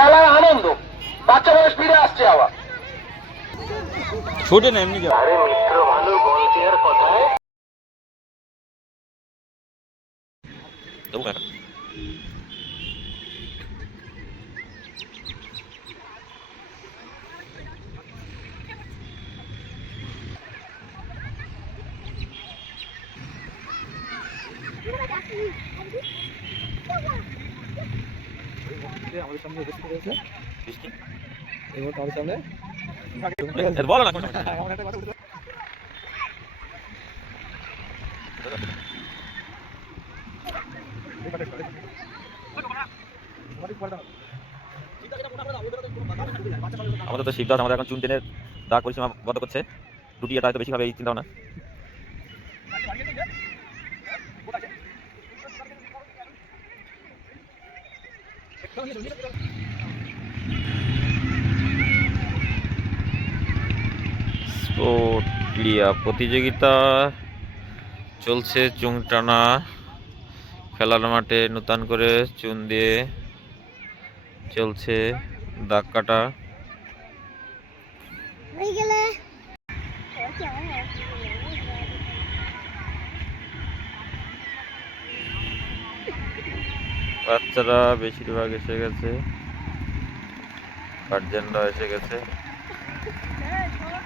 খেলার আনন্দ, বাচ্চা মানুষ ফিরে আসছে আবার। ছোটে না এমনি যাও। আরে মিত্র ভালো বল দেওয়ার কথায় আমাদের সামনে উপস্থিত হয়েছে বৃষ্টি এবং তার সামনে বলো না আমাদের তো শিবদাস আমাদের এখন চুন টেনের দাগ পরিসীমাবদ্ধ করছে। দুটি এটা হয়তো বেশি হবে এই চিন্তা ভাবনা। স্পোর্ট ক্রিয়া প্রতিযোগিতা চলছে। চুন টানা খেলার মাঠে নতুন করে চুন দিয়ে চলছে দাগ কাটা। বাচ্চারা বেশিরভাগ এসে গেছে, গার্জেনরা এসে গেছে,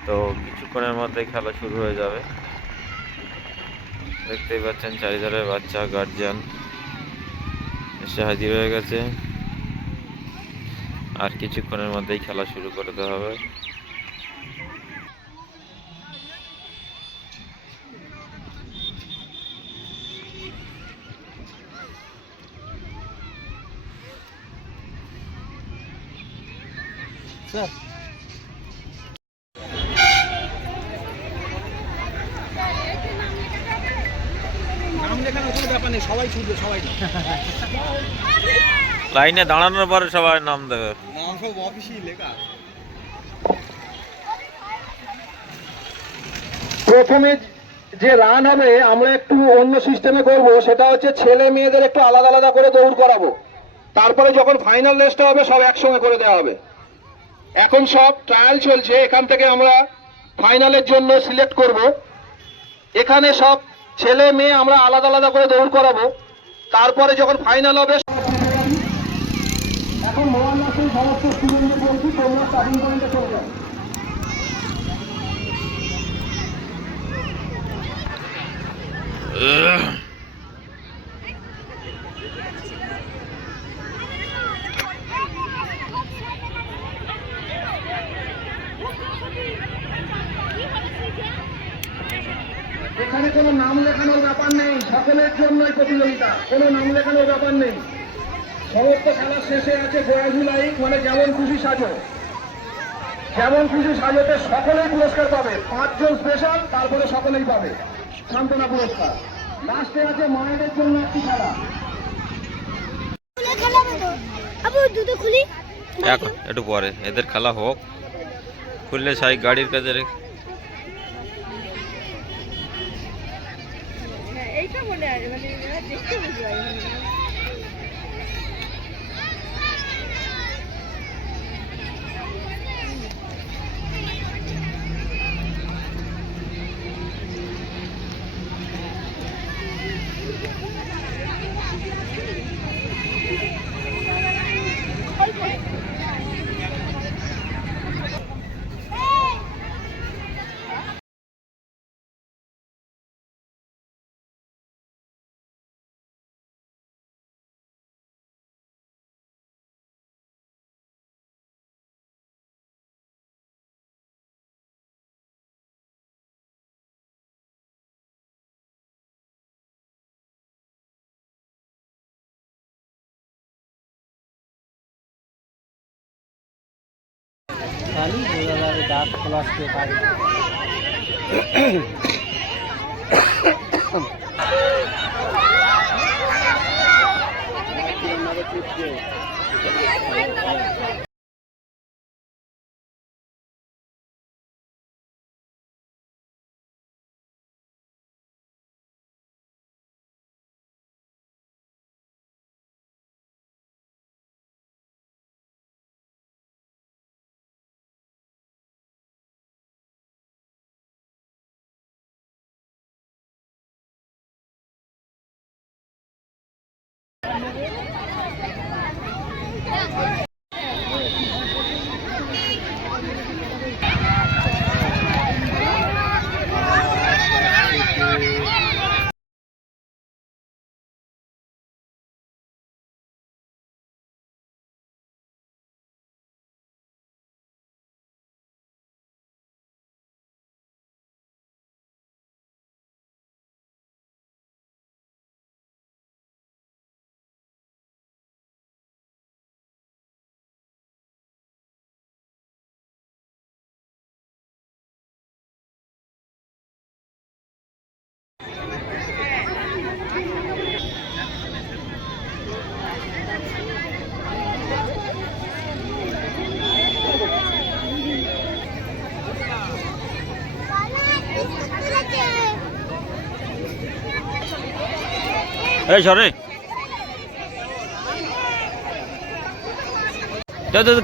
তো কিছুক্ষণের মধ্যে খেলা শুরু হয়ে যাবে। দেখতেই পাচ্ছেন চারিধারে বাচ্চা গার্জিয়ান এসে হাজির হয়ে গেছে। আর কিছুক্ষণের মধ্যেই খেলা শুরু করে দেওয়া হবে। স্যার নাম লেখানোর কোনো ব্যাপার নেই, সবাই ছুটবে, সবাই লাইনে দাঁড়ানোর পরে সবাই নাম দেবে। নাম সব অফিসই লেখা। প্রথমে যে রান হবে আমরা একটু অন্য সিস্টেমে করব, সেটা হচ্ছে ছেলে মেয়েদের একটু আলাদা আলাদা করে দৌড় করাবো। তারপরে যখন ফাইনাল রেসটা হবে সব একসঙ্গে করে দেওয়া হবে। এখন সব ট্রায়াল চলছে, এখান থেকে আমরা ফাইনালের জন্য সিলেক্ট করব। এখানে সব ছেলে মেয়ে আমরা আলাদা আলাদা করে দৌড় করাবো। তারপরে যখন ফাইনাল হবে, এখন মোবাইল আসলে সমস্ত স্টুডেন্টদের বলছি তোমরা স্টার্টিং পয়েন্টে চলে যাও। এখানে কোনো নাম লেখানোর ব্যাপার নেই, সকলের জন্যই প্রতিযোগিতা, কোনো নাম লেখানোর ব্যাপার নেই। সমস্ত খেলার শেষে আছে গোয়াজুলাই, মানে যেমন খুশি সাজো। যেমন খুশি সাজোতে সকলেই পুরস্কার পাবে, 5 জন স্পেশাল, তারপরে সকলেই পাবে সান্ত্বনা পুরস্কার। লাস্টে আছে মায়েদের জন্য একটি খেলা। এখন একটু পরে এদের খেলা হোক, খুললে সাই গাড়ির কাছে রেখে এইটা মনে আছে, মানে দেখতে বুঝতে পারি। দাঁত খোলা আসতে এই সরে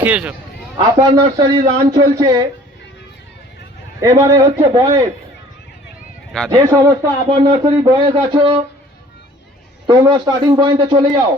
খেয়েছো। আপার নার্সারি রান চলছে। এবারে হচ্ছে বয়েজ। যে সমস্ত আপার নার্সারি বয়েজ আছো তোমরা স্টার্টিং পয়েন্টে চলে যাও।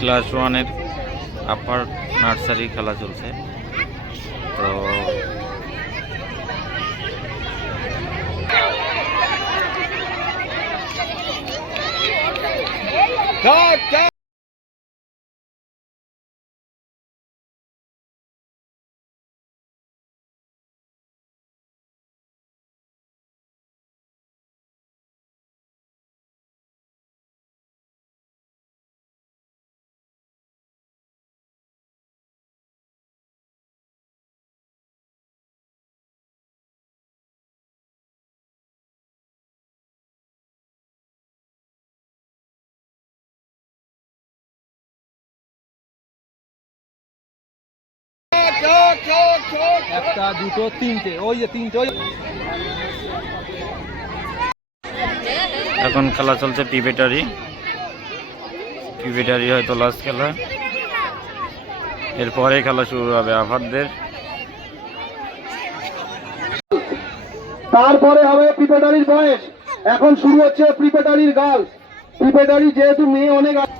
ক্লাস 1-এর আপার নার্সারি খেলা চলছে। তো একটা দুটো তিনটে, ওই যে তিনটে, ওই এখন খেলা চলছে পিভেটারি। পিভেটারি হয়তো লাস্ট খেলা, এরপরে খেলা শুরু হবে আফারদের। তারপরে হবে প্রিপেটারির বয়েজ। এখন শুরু হচ্ছে প্রিপেটারির গার্লস। প্রিপেটারি যেহেতু মেয়ে অনেক আছে,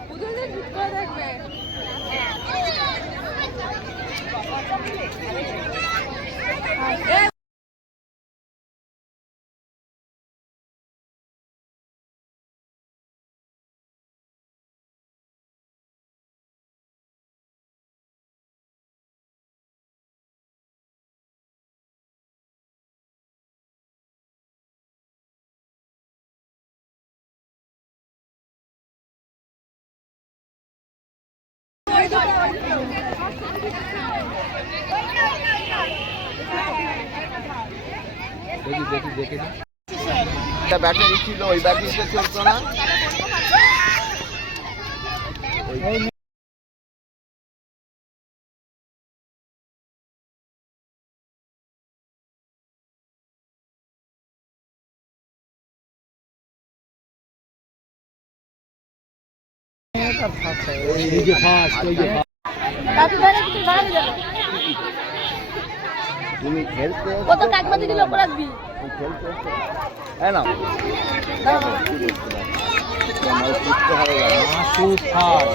ব্যাটারি ছিল, ওই ব্যাটারিতে চলতো না। তুমি খেলতে কত কাগবাজি দিলে ওপর রাখবি খেলতে হ্যাঁ না মাসুদ খান।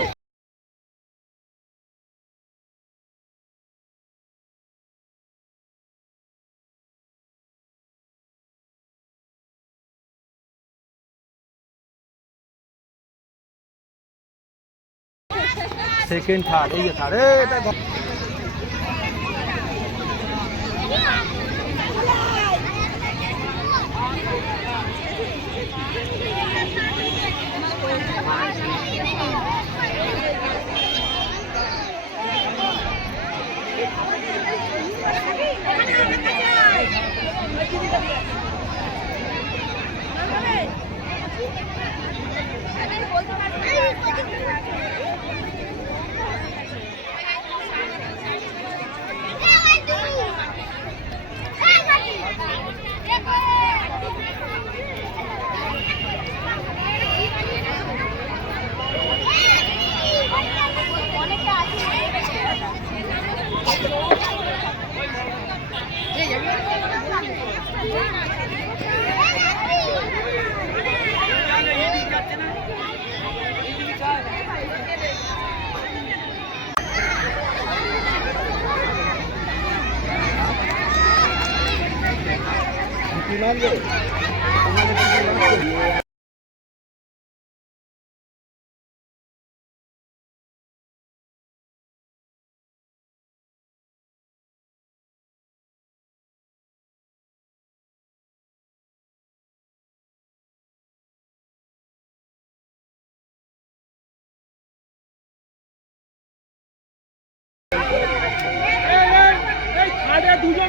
সেকেন্ড থার্ড, এই যে থার্ড, এটা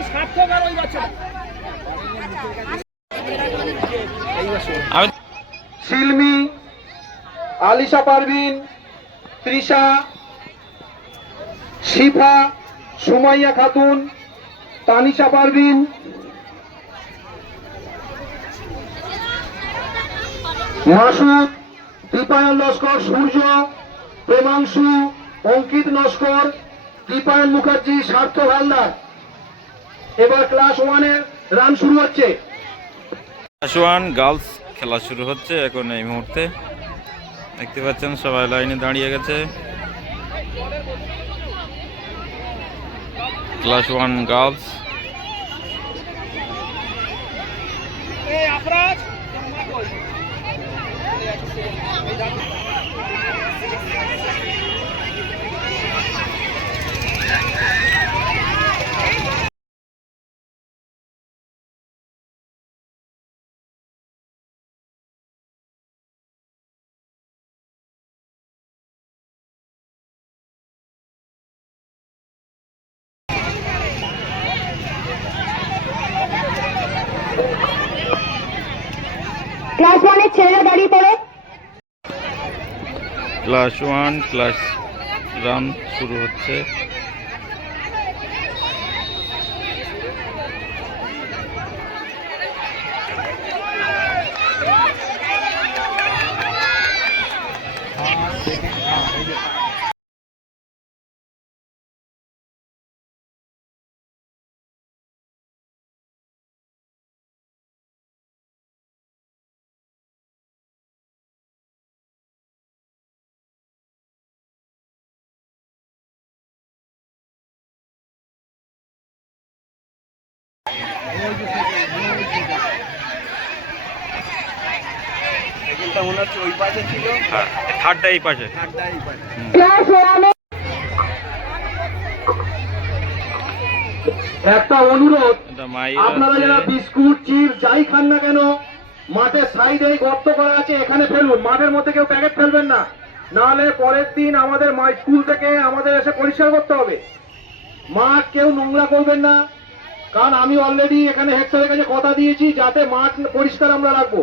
সবাই সার্থক আর ওই বাচ্চা আমি শিলমি, আলিশা পারভিন, তৃষা, শিফা, সুমাইয়া খাতুন, তানিশা পারভিন, মাসুদ, দীপায়ন লস্কর, সূর্য, প্রেমাংশু, অঙ্কিত নস্কর, দীপায়ন মুখার্জি, সার্থক হালদার। এবার ক্লাস 1-এর রান শুরু হচ্ছে। ক্লাস 1 গার্লস খেলা শুরু হচ্ছে এখন এই মুহূর্তে। দেখতে পাচ্ছেন সবাই লাইনে দাঁড়িয়ে গেছে। Class 1 girls. এই আফরাজ ক্লাস 1-এর ছেলেরা দাঁড়িয়ে পড়ে। ক্লাস 1 ক্লাস রান শুরু হচ্ছে। এখানটা মনে হচ্ছে ওই পাশে ছিল, থার্ডটা এই পাশে। আড্ডা এই পাশে। ক্লাস 1-এ একটা অনুরোধ, এটা মাই আপনারা যারা বিস্কুট চিপস যাই খান না কেন মাঠের সাইডে গর্ত করা আছে এখানে ফেলুন। মাঠের মধ্যে কেউ প্যাকেট ফেলবেন না, নাহলে পরের দিন আমাদের স্কুল থেকে আমাদের এসে পরিষ্কার করতে হবে। মাঠ কেউ নোংরা করবেন না, কারণ আমি অলরেডি এখানে হেড স্যারের কাছে কথা দিয়েছি যাতে মাঠ পরিষ্কার আমরা রাখবো।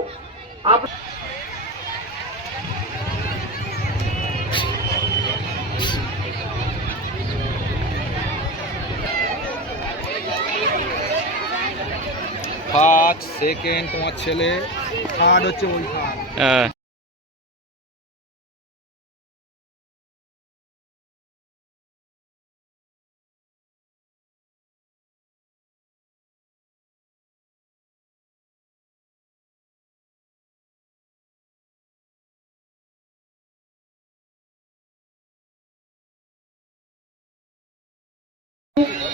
ফার্স্ট সেকেন্ড তোমার ছেলে, থার্ড হচ্ছে ওই থার্ড। হ্যাঁ।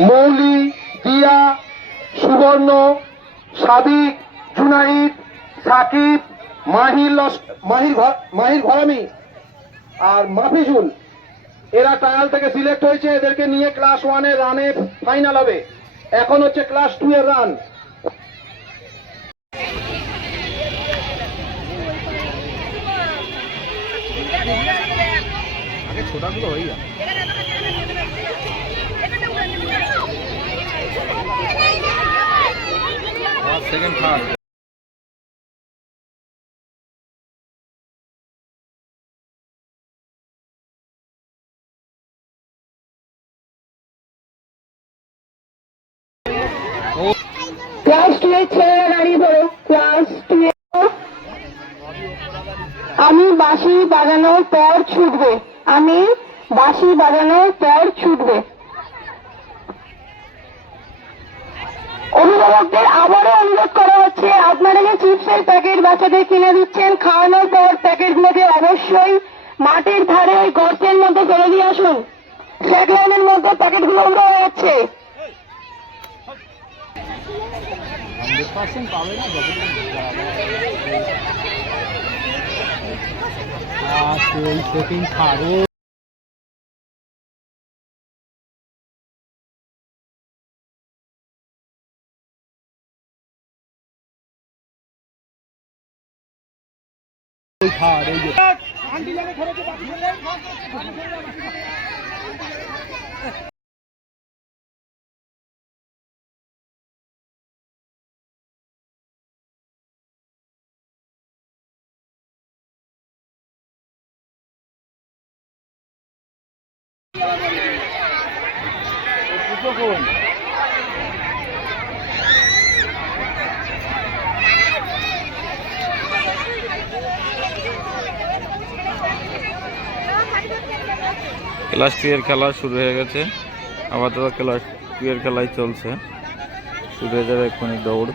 মৌলি, দিয়া, সুবর্ণ, সাদিক, জুনাইদ, সাকিব, মাহির ঘরামি আর মাফিজুল, এরা ট্রায়াল থেকে সিলেক্ট হয়েছে। এদেরকে নিয়ে ক্লাস 1-এর রানে ফাইনাল হবে। এখন হচ্ছে ক্লাস 2-এর রান। আগে ছোটাগুলো হয়ে যাবে। সেকেন্ড থার্ড ক্লাস 2-এর ছেলেরা দাঁড়িয়ে পড়ো। ক্লাস 2-এ আমি বাঁশি বাজানোর পর ছুটবে। আমি বাঁশি বাজানোর পর ছুটবে। অভিভাবকদের আবারও অনুরোধ করা হচ্ছে, আপনারা যে চিপসের প্যাকেট বাচ্চাদের কিনে দিচ্ছেন, খাওয়ানোর পর প্যাকেটগুলোকে অবশ্যই মাঠের ধারে ওই গর্তের মধ্যে ফেলে দিয়ে আসুন। ফ্ল্যাগ লাইনের মধ্যে প্যাকেটগুলো উল্টো হয়ে যাচ্ছে। 100% পাবে না, যতদিন সেকেন্ড থার্ড ক্লাস 2 এর খেলা শুরু হয়ে গেছে। আপাতত ক্লাস 2 এর খেলাই চলছে। শুরু হয়ে যাবে এক্ষুনি দৌড়।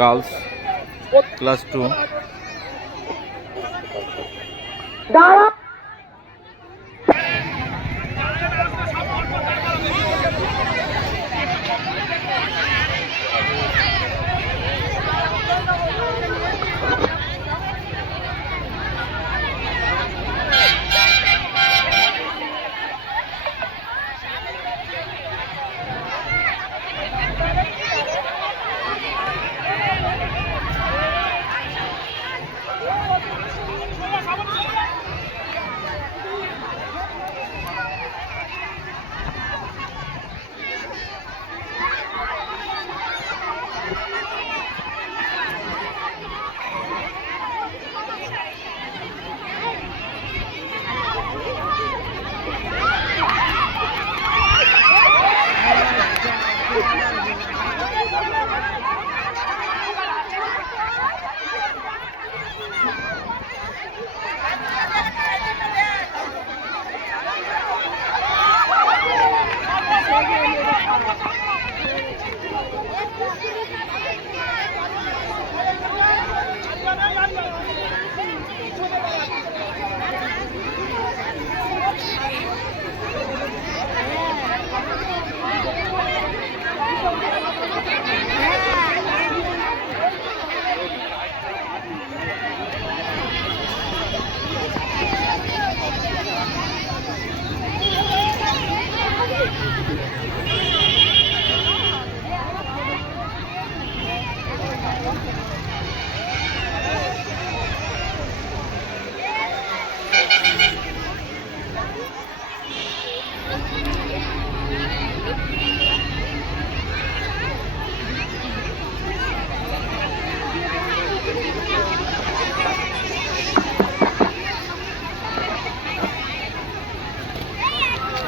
Girls class 2। দাঁড়া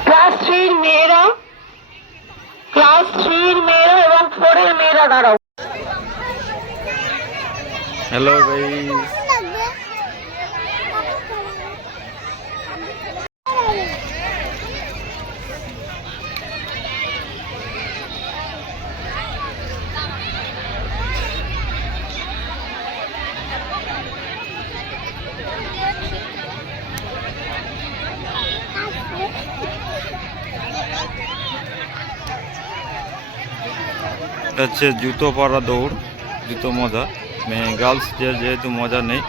ক্লাস 3 মেয়েরা, ক্লাস 3 মেয়েরা এবং 4 এর মেয়েরা দাঁড়াও। হ্যালো গাইস, এটা হচ্ছে জুতো পরা দৌড়, জুতো মজা। মেয়ে গার্লস যেহেতু মজা নেই।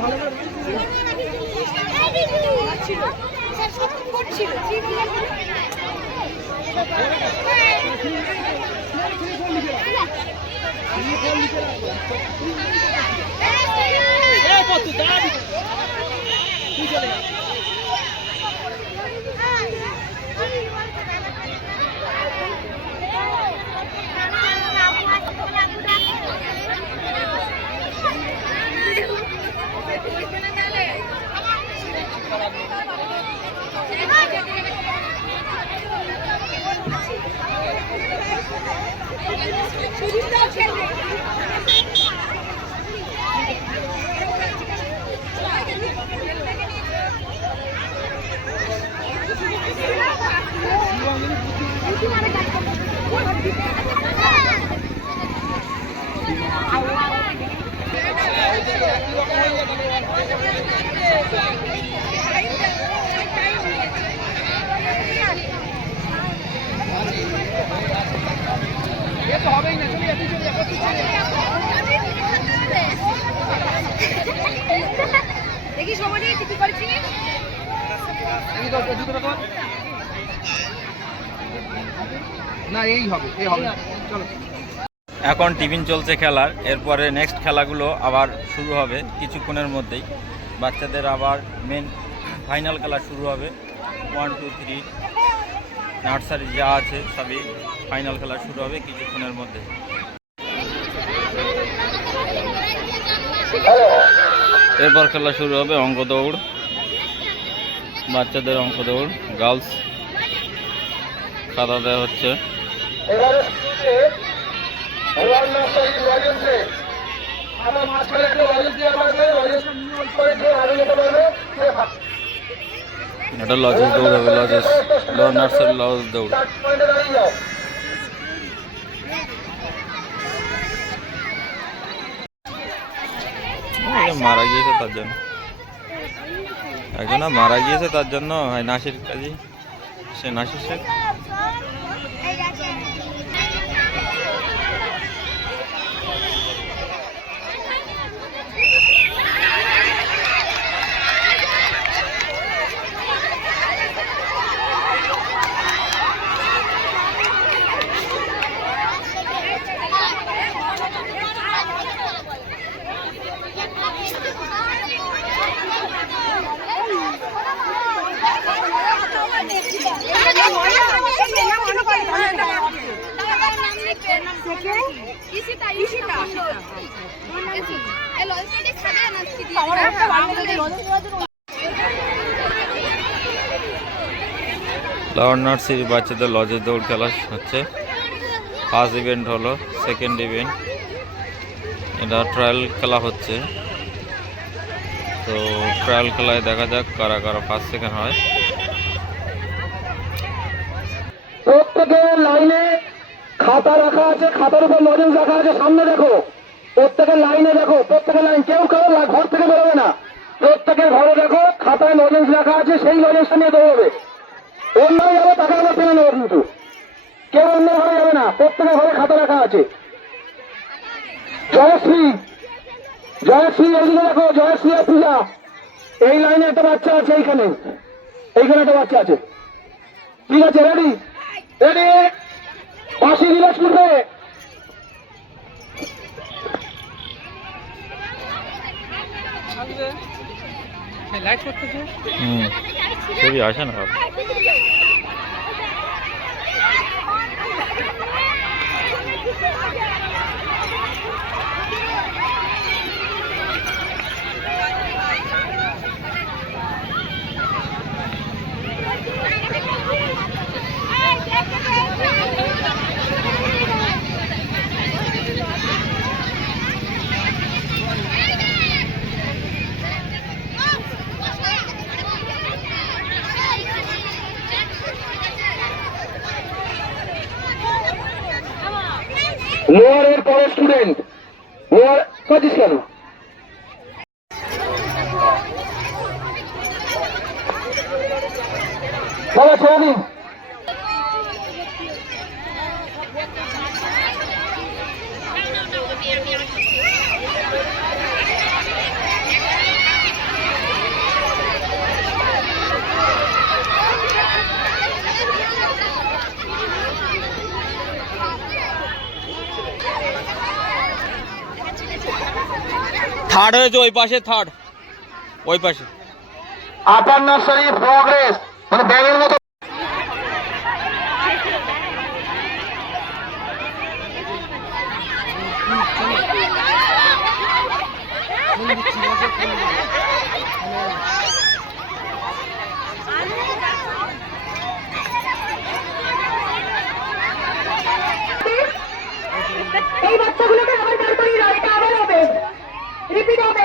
ভালো দেখি সমাজে কি করেছিস না এই হবে এই হবে চলো। এখন টিফিন চলছে খেলার, এরপরে নেক্সট খেলাগুলো আবার শুরু হবে কিছুক্ষণের মধ্যেই। বাচ্চাদের আবার মেন ফাইনাল খেলা শুরু হবে। 1 2 3 নার্সারি যা আছে সবই ফাইনাল খেলা শুরু হবে কিছুক্ষণের মধ্যে। এরপর খেলা শুরু হবে অঙ্ক দৌড়, বাচ্চাদের অঙ্ক দৌড়। গার্লস খাতা দেওয়া হচ্ছে। এটা লজেস দৌড় হবে, লজেস নার্সারি লজ দৌড়। মারা গিয়েছে তার জন্য, একজন মারা গিয়েছে তার জন্য নাসির কাজী, সে নাসির শেখ। লাউড নার্সারি বাচ্চাদের লজের দৌড় খেলা হচ্ছে। ফার্স্ট ইভেন্ট হলো, সেকেন্ড ইভেন্ট, এটা ট্রায়াল খেলা হচ্ছে। তো ট্রায়াল খেলায় দেখা যাক কারা কারা ফার্স্ট সেকেন্ড হয়। প্রত্যেকের লাইনে খাতা রাখা আছে, খাতার উপর লজেন্স রাখা আছে। সামনে দেখো, প্রত্যেকের লাইনে দেখো, প্রত্যেকের লাইন, কেউ কারো ঘর থেকে বেরোবে না। প্রত্যেকের ঘরে দেখো খাতায় লজেন্স রাখা আছে, সেই লজেন্সটা নিয়ে দৌড়বে। অন্য যাবে তাকে আবার পেরে নেবো, কিন্তু কেউ অন্য ঘরে যাবে না। প্রত্যেকের ঘরে খাতা রাখা আছে। জয়শ্রী, জয়শ্রী এদিকে দেখো, জয়শ্রী আর পূজা, এই লাইনে একটা বাচ্চা আছে, এইখানে একটা বাচ্চা আছে। ঠিক আছে, রেডি রেডি, বাঁশি দিলে শুনবে। ছবি আসে না। লোয়ারের পরে স্টুডেন্ট, লোয়ার কাজিস কেন? বাবা ছেড়ে দিন। থার্ড হয়েছে ওই পাশে, থার্ড ওই পাশে। আপার নার্সারি প্রগ্রেস, মানে ব্যাগের মতো। এই বাচ্চাগুলোকে আবার বার করিয়ে দাও, এটা আবার হবে, রিপিট হবে।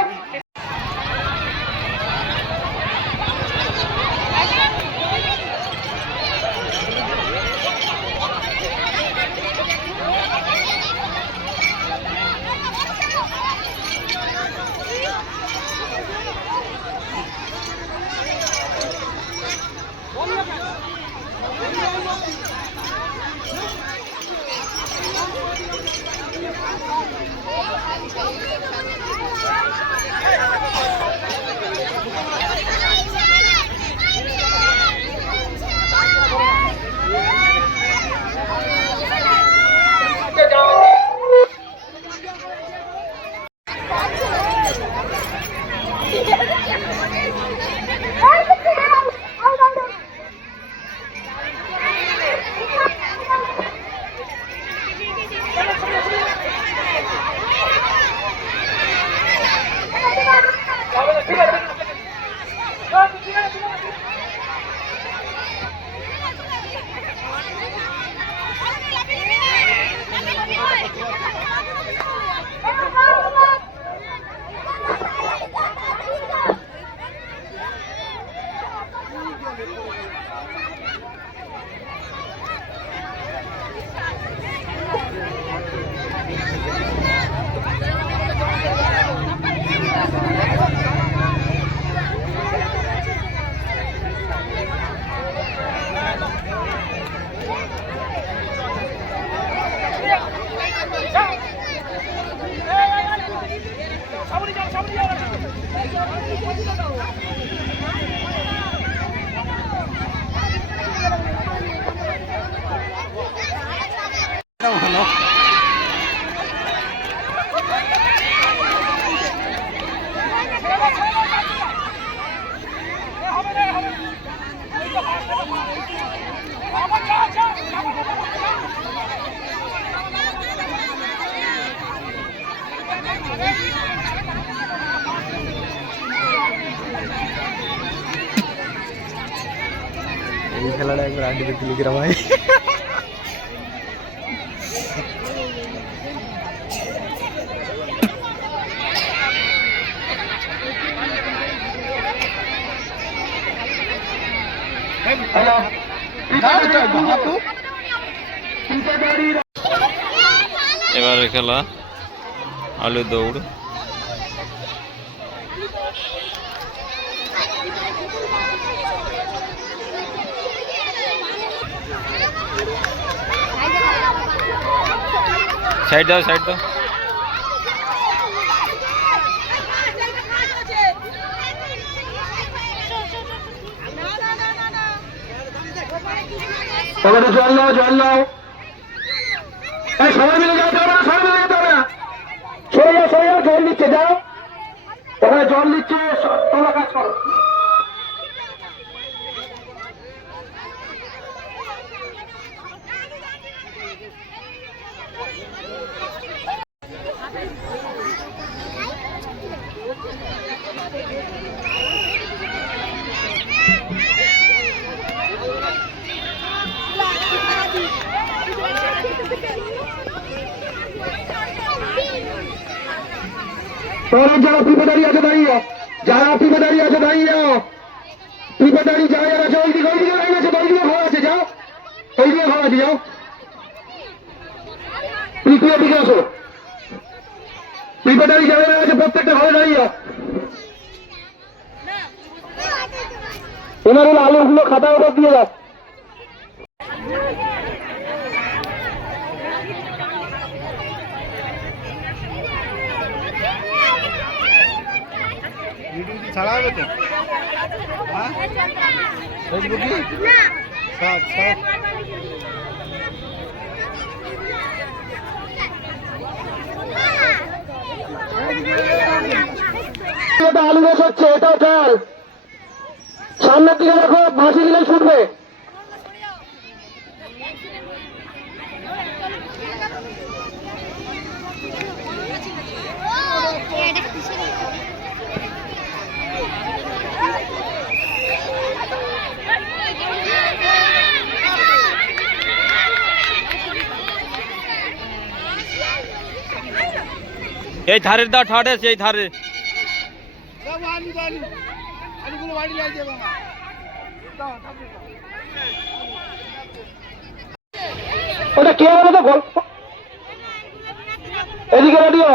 এই খেলাটা একবার আগে দেখতে লিখে ভাই। এবারে খেলা আলু দৌড়। সাইড দাও, সাইড দাও। এবারে জল দাও, জল দাও। এই সবাই মিলে যেতে হবে না, সবাই মিলে যেতে হবে না। সরে যাও, সরে যাও, জল দিচ্ছে, যাও। ওখানে জল দিচ্ছে, তোমরা কাজ করো। তোমরা যারা পিপে দাঁড়িয়ে আছে দাঁড়িয়ে যাও, যারা পিপে দাঁড়িয়ে আছে দাঁড়িয়ে যাও। পিপে দাঁড়িয়ে যারা যারা আছে ওইদিকে, ওইদিকে দাঁড়িয়ে আছে, ওইদিকে ঘর আছে, যাও। ওইদিকে ঘর আছে, যাও। পিপিয়ে দিকে আসো। পিপে দাঁড়িয়ে যারা যারা আছে প্রত্যেকটা ঘরে দাঁড়িয়ে যাও। এনার আলুগুলো খাতা ওপর দিয়ে যাও। ছাড়া হবে তো? হ্যাঁ, ফেসবুকে সব একটা আলু রেস হচ্ছে, এটাও ট্রায়াল। সামনের দিকে দেখো, বাঁশি দিলে ছুটবে। এই ধারের দা ঠাট আছে, এই ধারে ওটা কে বলো তো, গল্প। এদিকে রেডিও,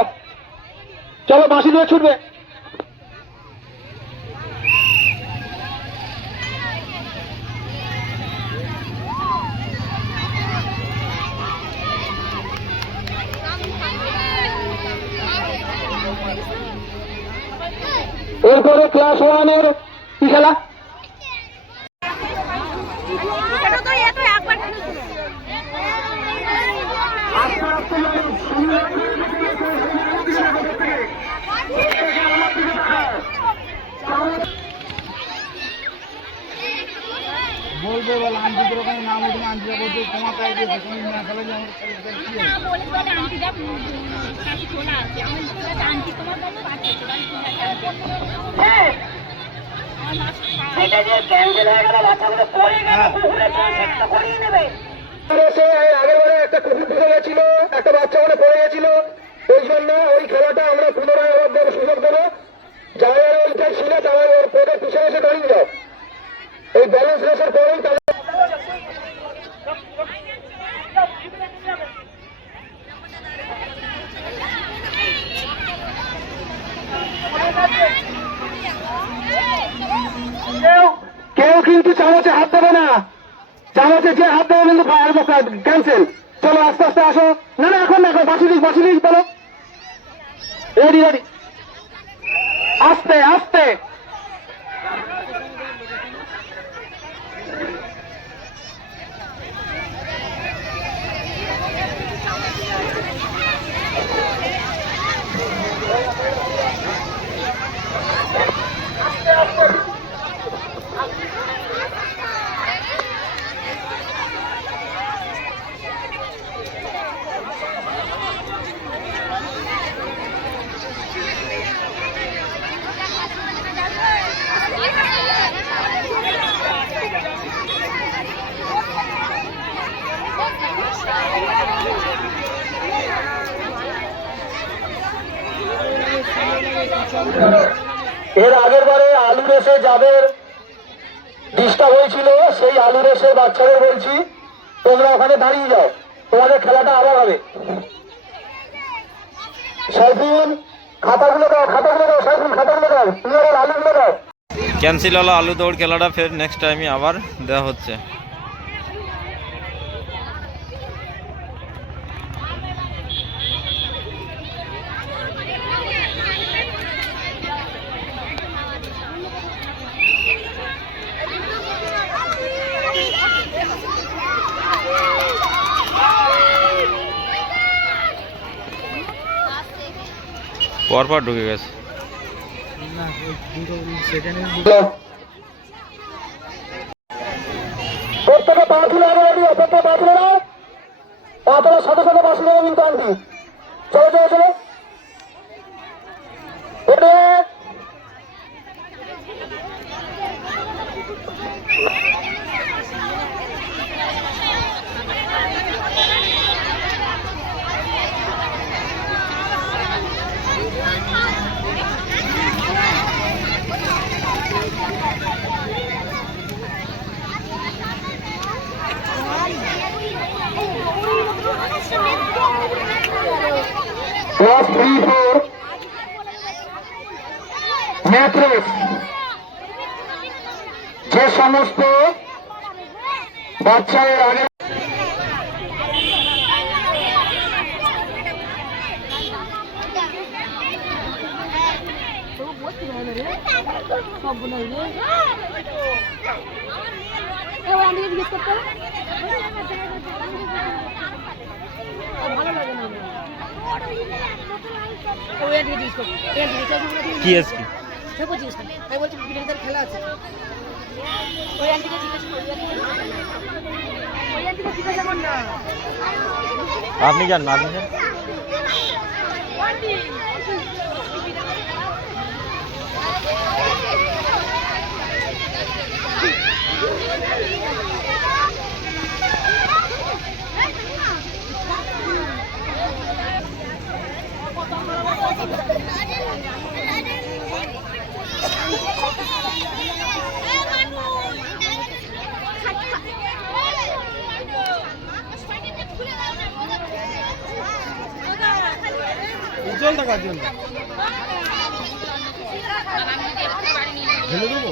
চলো বাঁশি দিয়ে ছুটবে। এরপরে ক্লাস 1-এর কি খেলা? বলবে বল আন্টি কিরকম নাম উঠে আন্টিরা বলছে তোমার তাই দিয়ে তুমি না খেলে যে আমার ছেলে কি হবে? সেটা যে ক্যান্সেল হয়ে গেল, বাচ্চাগুলো পড়ে গেল, পুকুরে চেষ্টা করিয়ে নেবে। আগের বারে একটা কুকুর ঢুকে গেছিল, একটা বাচ্চা মানে পড়ে গেছিল, ওই জন্য ওই খেলাটা আমরা পুনরায় আবার দেবো, সুযোগ দেবো। যারা ওইটাই ছিল তারা ওর পরে পিছনে এসে দাঁড়িয়ে যাও। এই ব্যালেন্স রেসের পরেই তাদের কেউ কিন্তু চামচে হাত দেবে না। চামচে যে হাত দেবে কিন্তু ক্যান্সেল। চলো আস্তে আস্তে আসো। না না, এখন না, এখন বাঁশি দিক বলো। রেডি রেডি, আস্তে আস্তে। এর আগের বারে আলু রেসে যাদের ডিস্টার্ব হয়েছিল, সেই আলু রেসে বাচ্চাদের বলছি তোমরা ওখানে দাঁড়িয়ে যাও, তোমাদের খেলাটা আবার হবে। সাইফুল খাতাগুলো দাও, সাইফুল খাতাগুলো দাও, তুমি আবার আলুগুলো দাও। ক্যান্সেল হলো আলু দৌড় খেলাটা, ফের নেক্সট টাইমে আবার দেওয়া হচ্ছে। পরপর ঢুকে গেছে। না ওই দুটো সেকেন্ডে প্রত্যেকে পা তুলে আগে রেডি, প্রত্যেকে পা তুলে নাও, পা তোলার সাথে সাথে বাসি দেবো কিন্তু আনটি। চলো চলো চলো, ক্লাস 3-4 ম্যাথ রেস। যে সমস্ত বাচ্চা এর আগে কি আজকে খেপো জিজ্ঞেস করি তাই বলছি বিড়ালদের খেলা আছে ওই আন্টিকে জিজ্ঞেস করি ওই আন্টিকে জিজ্ঞাসা কর না আপনি যান আপনি যান উজ্জ্বল টাকার জন্য ঢেলে দেবো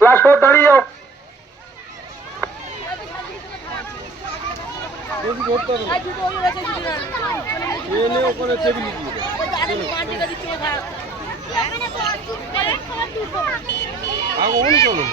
ক্লাস 4 দাঁড়িয়ে যাও। এনে ওখানে টেবিল দিয়ে ওখানে চলো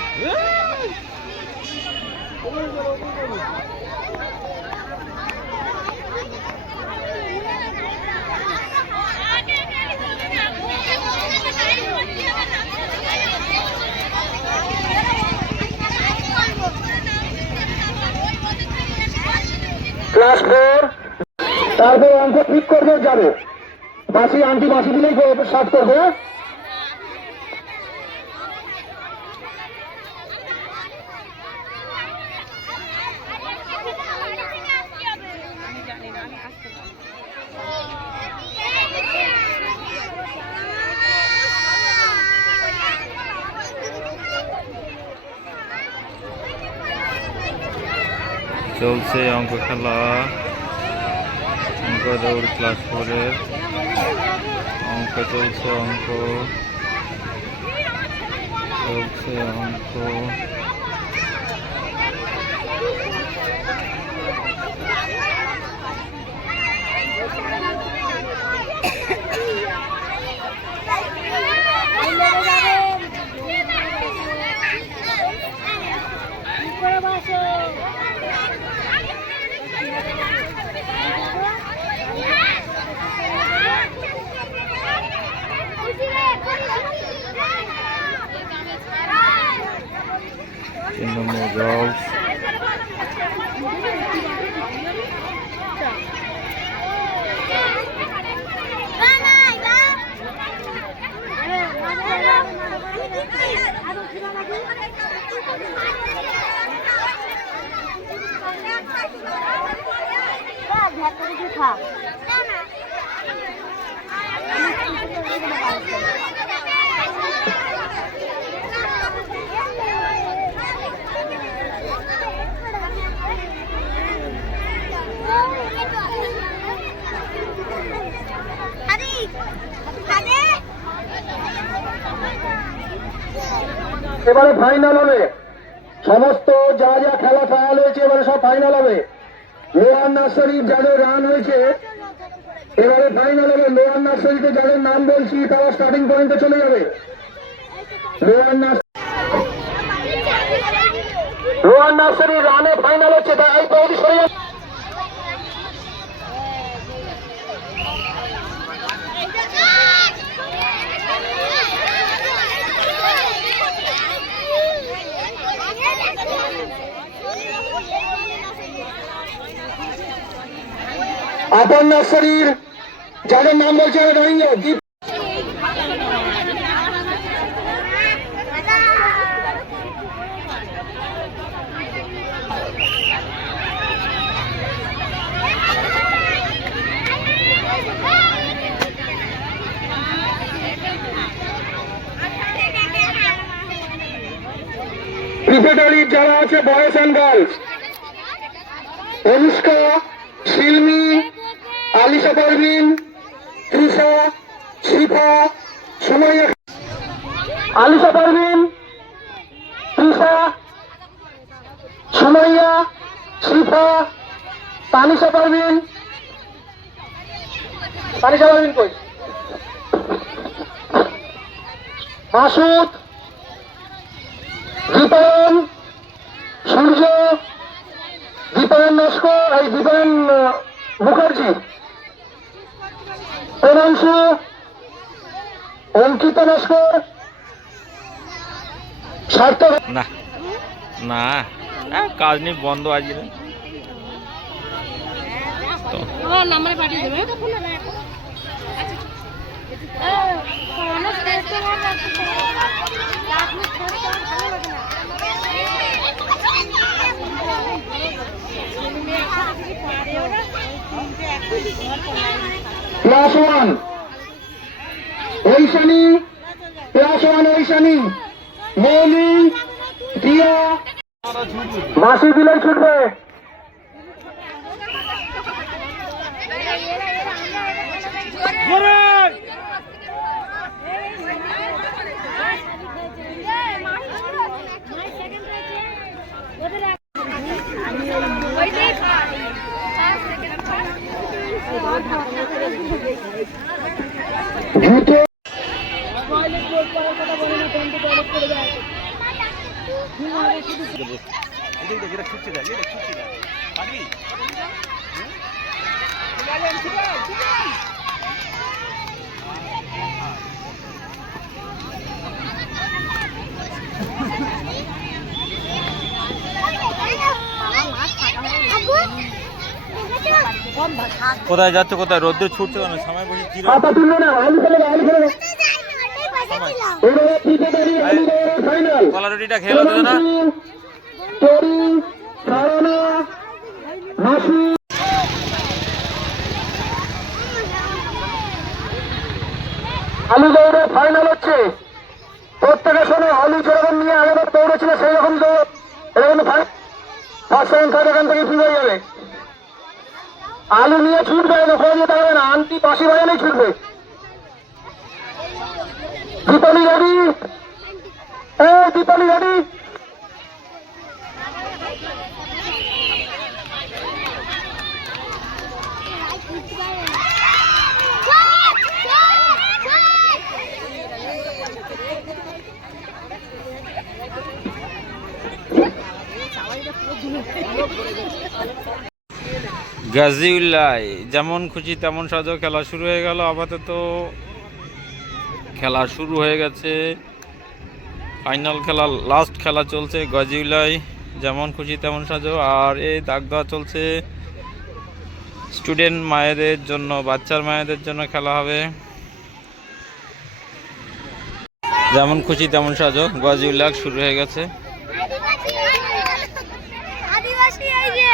ক্লাস 4 তারপর অঙ্ক ঠিক করবে যাবে বাসি আন্টি বাসি দিলেই সাফ করবে চলছে অঙ্ক খেলা অঙ্ক দৌড় ক্লাস 4-এর অঙ্ক চলছে অঙ্ক তিন নম্বর গার্লস এবারে ফাইনাল হবে সমস্ত যা যা খেলা ট্রায়াল হয়েছে এবারে সব ফাইনাল হবে লোয়ার নার্সারি যাদের রান হয়েছে এবারে ফাইনাল হবে লোয়ার নার্সারিতে যাদের নাম বলছি তারা স্টার্টিং পয়েন্টে চলে যাবে লোয়ার নার্সারি রানে ফাইনাল হচ্ছে তাই পৌঁছে সরে যাবে আপার নার্সারির যাদের নাম বলছে আমি রোহিঙ্গ দীপ ক্রিকেটারির যারা আছে boys and girls Anushka Shilmi Alisha Parveen Trisha Shifa, Sumaiya, Alisha Parveen, Trisha, Sumaiya, শিফা, তানিশা পারভিন। তানিশা পারভিন কই? মাসুদ, দীপায়ন, সূর্য, দীপায়ন নস্কর, এই দীপায়ন মুখার্জি, প্রণাংশু, অঙ্কিতা নস্কর, সার্থক। না না কাজ নেই, বন্ধ আজকে। আমার নাম্বারে পাঠিয়ে দেবে। Class one Aishani, class one Aishani, Mouli, Diya, মাসি দিলেই ছুটবে। দ্রুত কোথায় যাচ্ছ, কোথায় রোদ্দুর ছুটছে কেন? সময় বসে কি হাতা তুলবে না, আলু ফেলে দাও, আলু ফেলে দাও। এবারে পিঠে তৈরি, আলু দেওয়ার ফাইনাল। কলা রুটিটা খেয়ে হতো না। তরি, সারানা, মাসি। আলু দৌড়ে ফাইনাল হচ্ছে। প্রত্যেকের সঙ্গে আলু যেরকম নিয়ে আগেবার দৌড়েছিল সেই রকম দৌড়, এরকম ফার্স্ট সেকেন্ড থার্ড এখান থেকে শুরু হয়ে যাবে। আলু নিয়ে ছুটবে, কোথাও যেতে হবে না, আন্টি বাসি বাজালেই ছুটবে। Dipali ready, Dipali ready. গাজীউল্লায় যেমন খুশি তেমন সাজো খেলা শুরু হয়ে গেল। আপাতত খেলা শুরু হয়ে গেছে, ফাইনাল খেলা, লাস্ট খেলা চলছে গাজীউল্লায় যেমন খুশি তেমন সাজো। আর এই দাগ দেওয়া চলছে স্টুডেন্ট মায়েদের জন্য, বাচ্চার মায়েদের জন্য খেলা হবে। যেমন খুশি তেমন সাজো গাজীউল্লাহ শুরু হয়ে গেছে। আদিবাসী এই যে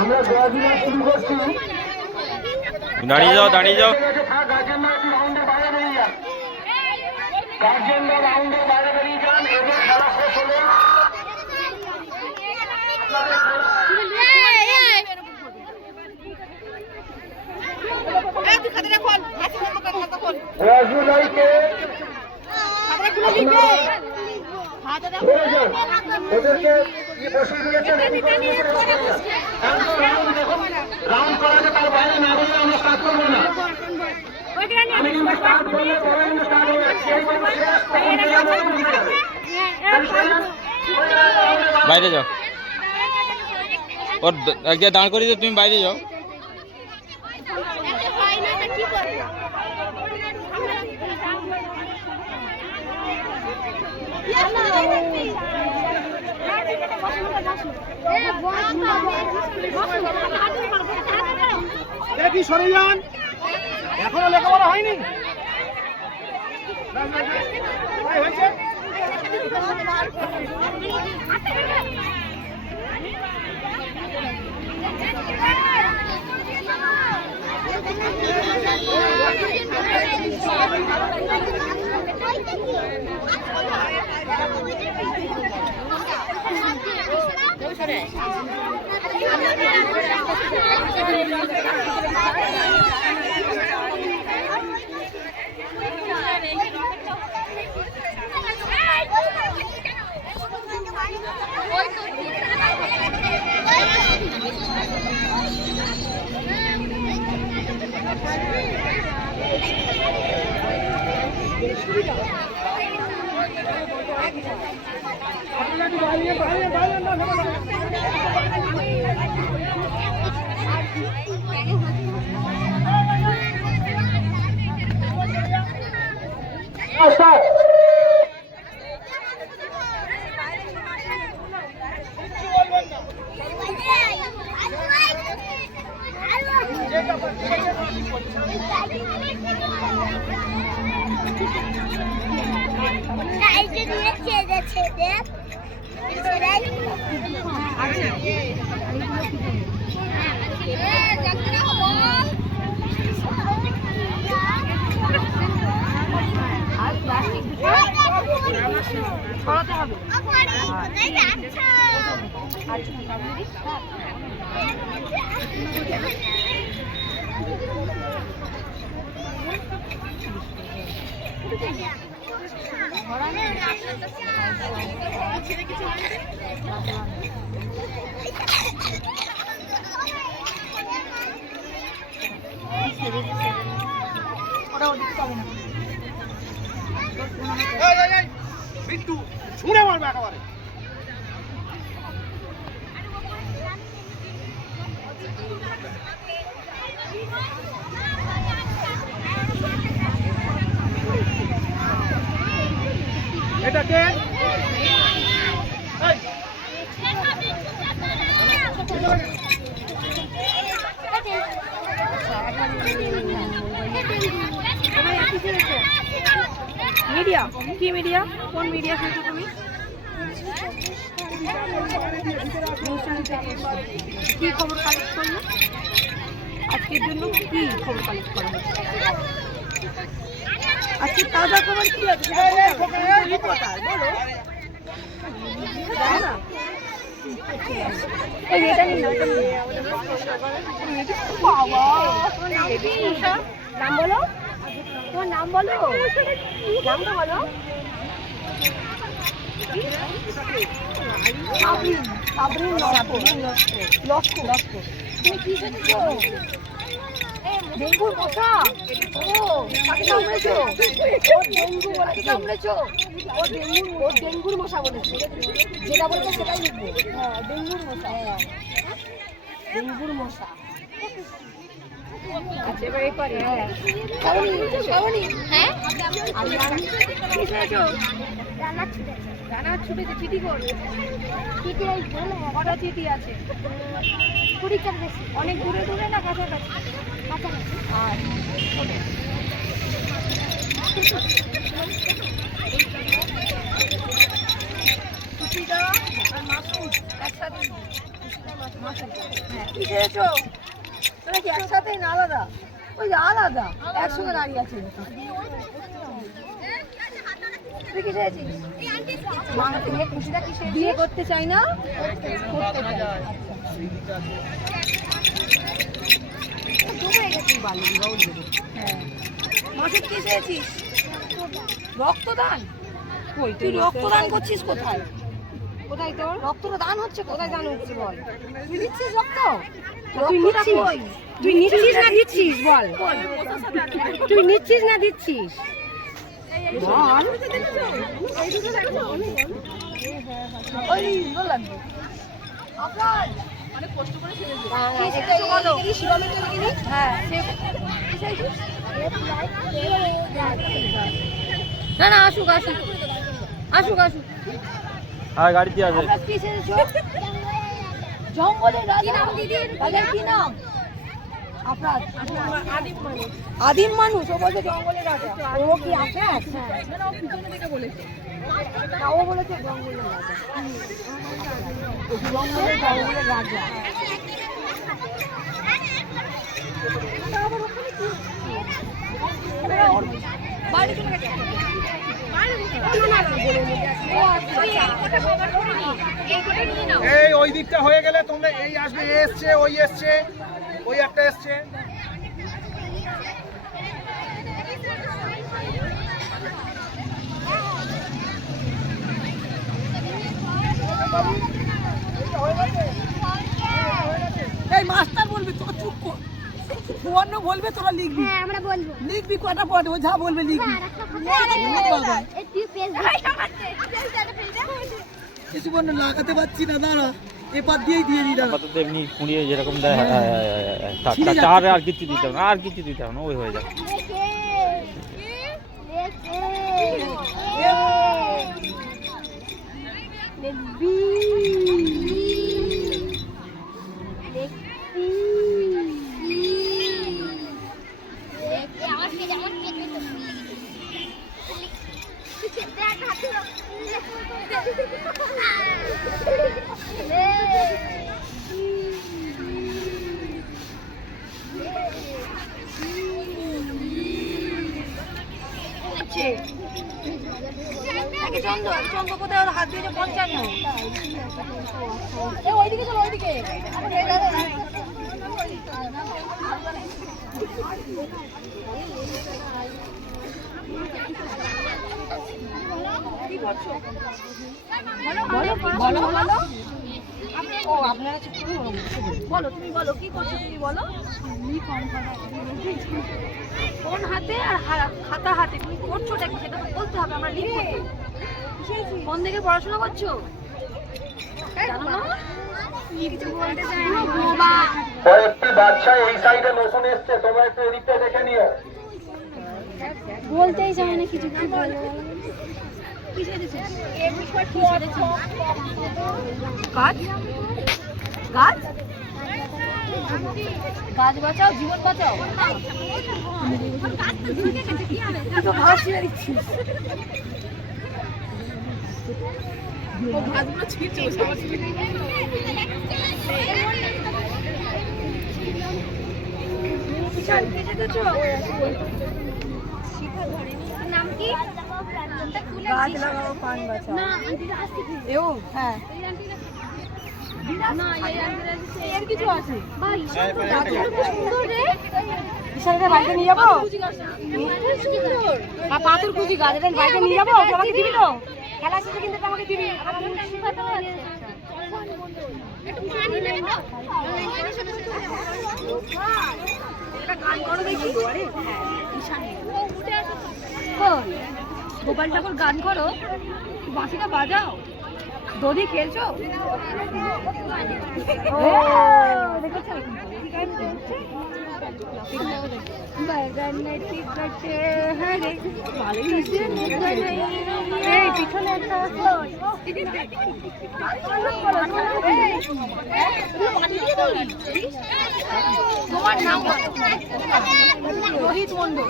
আমরা গাজীরা শুরু করছি। দাঁড়িয়ে যাও, দাঁড়িয়ে যাও। গার্জেনরা একটু রাউন্ডের বাইরে বেরিয়ে যান, গার্জেনরা রাউন্ডের বাইরে বেরিয়ে যান। এবার খেলা শেষ হলে রাজুলাইকে ওদেরকে বসিয়ে দিয়েছেন। রাউন্ড করা আছে, তার বাইরে না বললে আমরা স্টার্ট করবো না। আমি কিন্তু স্টার্ট করলে পরে কিন্তু স্টার্ট হবে। বাইরে যাও, ওর এক জায়গায় দাঁড় করিয়ে দিয়ে তুমি বাইরে যাও। কি সরে যান, এখনো লেখাপড়া হয়নি। হয়েছে ছড়াতে হবে। বিট্টু ছুঁড়ে মারবে একেবারে। এটাকে মিডিয়া কি মিডিয়া, কোন মিডিয়া খেলছো তুমি? কি খবর কালেক্ট করলো আজকের জন্য? কি খবর কালেক্ট করা হচ্ছে আজকে? তাজা খবর কি আছে? রিপোর্টার বলো। এটা নিন, বাবা নাম বলো, তোমার নাম বলো, নামটা বলো। তুমি কি খেতেছো? ডেঙ্গুর মশা? ও তাকে কামড়েছো? ও ডেঙ্গু বলে কামড়েছো? ও ডেঙ্গুর মশা বলেছে, যেটা বলেছে সেটাই লিখবো। হ্যাঁ ডেঙ্গুর মশা, ডেঙ্গুর মশা। আচ্ছা এবার এই পারে। হ্যাঁ শ্রাবণী, হ্যাঁ আমি কি খেয়েছো? রান্নার ছুটেছে। চিঠি কর, চিঠি কটা চিঠি আছে? 20টা বেশি। অনেক দূরে দূরে না কাছাকাছি? কাছাকাছি। আর সুচিতা আর মাসুদ একসাথে। হ্যাঁ কি খেয়েছো? তোরা কি একসাথে না আলাদা? ওই যে আলাদা, একসঙ্গে দাঁড়িয়ে আছে। তুই কি খেয়েছিস? বিয়ে করতে চাই না, করতে চাই। হ্যাঁ মাসুদ কি খেয়েছিস? রক্তদান? কই তুই রক্তদান করছিস? কোথায় কোথায় তোর রক্তদান হচ্ছে? কোথায় দান হচ্ছে বল? তুই দিচ্ছিস রক্ত? তুই নিচ্ছিস? তুই নিচ্ছিস না দিচ্ছিস বল? তুই নিচ্ছিস না দিচ্ছিস? না না, আসুক আসুক আসুক আসুক। আর গাড়িতে আছে জঙ্গলের রাজা রাজার কি নাম? আদিম মানুষ। ও বলছে জঙ্গলের রাজা। ও কি আছে? না, ও বলেছে জঙ্গলের রাজা। জঙ্গলের রাজা। বাড়ি চলে গেছে। এই ওই দিকটা হয়ে গেলে তোমরা এই আসবে, এসছে ওই এসছে, ওই একটা এসছে। এই মাস্টার বলবি, তোরা চুপ কর। অন্য বলবে তোরা লিখবি। হ্যাঁ, আমরা বলবো। লিখবি কটা পড়ে, ও যা বলবে লিখবি। কিছু বন্ধ লাগাতে পারছি না, দাঁড়া এবার দিয়েই দিয়ে দিই। দাঁড়া আপাতত এমনি পুড়িয়ে যেরকম দেয়, ছিঁড়ে যাচ্ছে। আর কিছু দিতে হবে না, আর কিছু দিতে হবে না, ওই হয়ে যাবে। চন্দ্র কোথায়? ওর হাত দিয়ে 55। ওইদিকে চলো, ওইদিকে। কি করছো? বলো বলো বলো। ও আপনারা বলো, তুমি বলো কি করছো? তুমি বলো। কোন হাতে আর খাতা হাতে তুমি করছোটা কি সেটা বলতে হবে, আমরা লিখবো। কোন দিকে পড়াশোনা করছো জানো না? কিছু বলতে চাই না বাবা। একটি বাচ্চা এই সাইডে নতুন এসছে, তোমরা একটু এদিকটা দেখে নিও। বলতেই চাই না কিছু, কি বলবো? গাছ গাছ গাছ বাঁচাও, জীবন বাঁচাও। ঘাস ছিঁড়ে দিচ্ছিস। ঘাসগুলো ছিঁড়ছে। নাম কি? গাছ লাগাও, পান বাঁচাও। না, এও হ্যাঁ। না, এর কিছু আছে। বিশালের বাড়িতে নিয়ে যাবো। পাথর কুচি গাছ, এটা বাড়িতে নিয়ে যাবো। আমাকে দিবি তো? খেলা শেষে কিন্তু আমাকে দিবি। গোপাল ঠাকুর গান করো, বাঁশিটা বাজাও। দড়ি খেলছো? পিছনে একটা তোমার নাম রোহিত মন্ডল।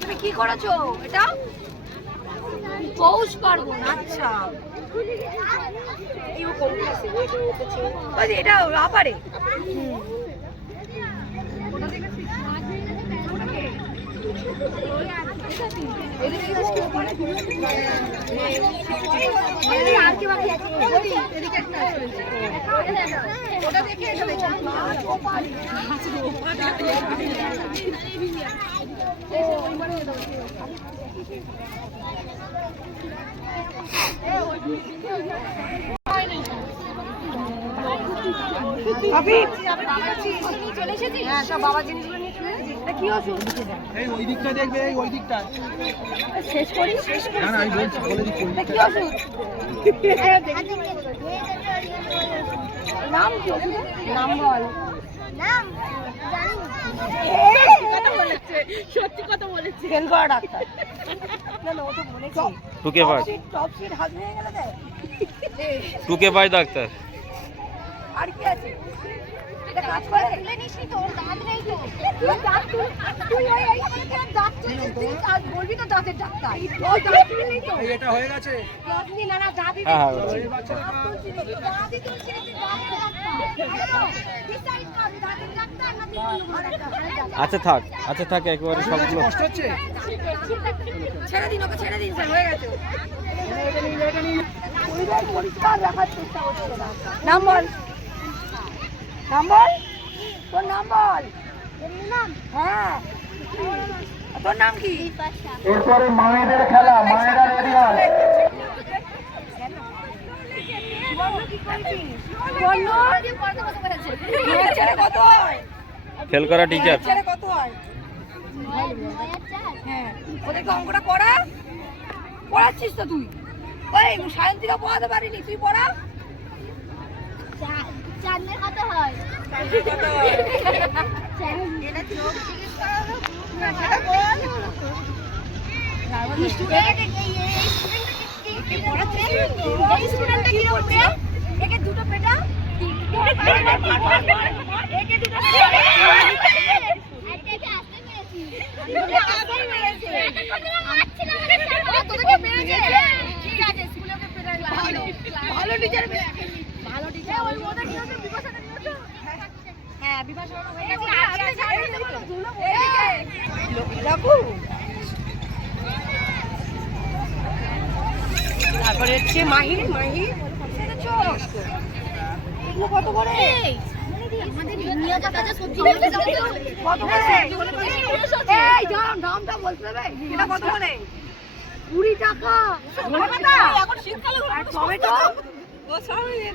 তুমি কি করেছো? এটা পৌষ পার্বণ। আচ্ছা, এটা আপারে। আর কি বাকি আছে? ওটা দেখে এটা দেখে চলে এসেছি। হ্যাঁ, সব বাবার জিনিসগুলো নিয়ে চলে এসেছি। এটা কি ওষুধ? এই ওই দিকটা দেখবে, এই ওই দিকটা। শেষ করি না না, আমি বলছি, বলে দিচ্ছি। এটা কি ওষুধ? নাম কি ওষুধের? নাম বল। সত্যি কথা বলেছে। ফেল করা ডাক্তার। না না, ও তো বলেছে। টুকে ভাই, টপ সিট হাত ভেঙে গেলে দেয়। টুকে ভাই ডাক্তার। আর কি আছে? এটা কাজ করে? তোর দাঁত নেই তো। তুই ওই দাঁত তুই কাজ বলবি তো দাঁতের ডাক্তার। ওই দাঁত নেই তো। এই এটা হয়ে গেছে। না না দাঁতই হ্যাঁ হ্যাঁ এই বাচ্চাটা দাঁতই তো ছেড়ে দাঁতের ডাক্তার। ডিসাইড কর দাঁতের ডাক্তার না তুই ঘরের ডাক্তার। আচ্ছা থাক একেবারে সবগুলো। কষ্ট হচ্ছে। ছেড়ে দিন ওকে, ছেড়ে দিন স্যার, হয়ে গেছে। পরিবার পরিষ্কার রাখার চেষ্টা করছে না। নাম বল, নাম বল, তোর নাম বল। হ্যাঁ, তোর নাম কি? এরপরে মায়েদের খেলা, মায়েরা রেডি হয়। ছেড়ে কত হয়? ফেল করা টিচার। ছেড়ে কত হয়? হ্যাঁ, ওদেরকে অঙ্কটা পড়া, পড়াচ্ছিস তো তুই। ওই সায়ন্তিকা পড়াতে পারিনি, তুই পড়া। চাঁদের কত হয়? স্টুডেন্টটা কি করছে? একে দুটো পেটা ভালো টিচার, ভালো টিচার। ওই ওটা কি হচ্ছে? বিপাশাটা কি হচ্ছে? হ্যাঁ বিপাশা হয়ে গেছে। তারপরে হচ্ছে মাহি, মাহি এগুলো কত করে? আমাদের নিয়ে যা কাজে সবজি কত করে? এই দামটা বলতে হবে। এটা কত করে? 20 টাকা। এখন শীতকালে টমেটো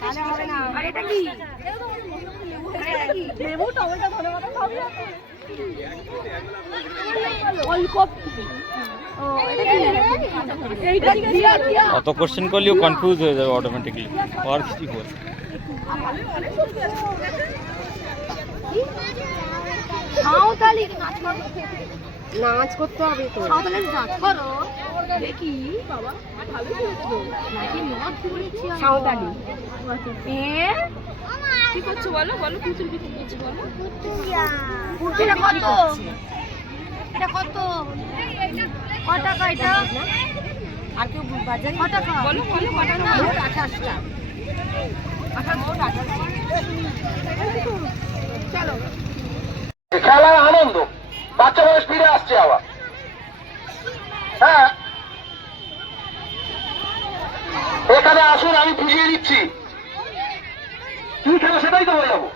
তাহলে হবে না। আর এটা কি? এটা কি? লেবু, টমেটো, ধনেপাতা সবই আছে। ওলকপি। ও এটা কি? এইটা দিয়া দিয়া। অত কোশ্চেন করলেও কনফিউজ হয়ে যাবে অটোমেটিকলি। আর কি বল? সাঁওতালি নাচ করতে হবে তো। সাঁওতালি নাচ করো। দেখি বাবা ভালো খেলছো নাকি মদ ধরেছি সাঁওতালি। কি করছো বলো বলো পুতুল কি করছো বলো এটা কত? এটা কত টাকা এটা আর কেউ বাজারে কত টাকা বলো বলো কত টাকা 28টা। 28টা। চলো। খেলার আনন্দ, বাচ্চা বয়স ফিরে আসছে আবার। হ্যাঁ, এখানে আসুন, আমি বুঝিয়ে দিচ্ছি। কি খেলো সেটাই তো বলে যাবো।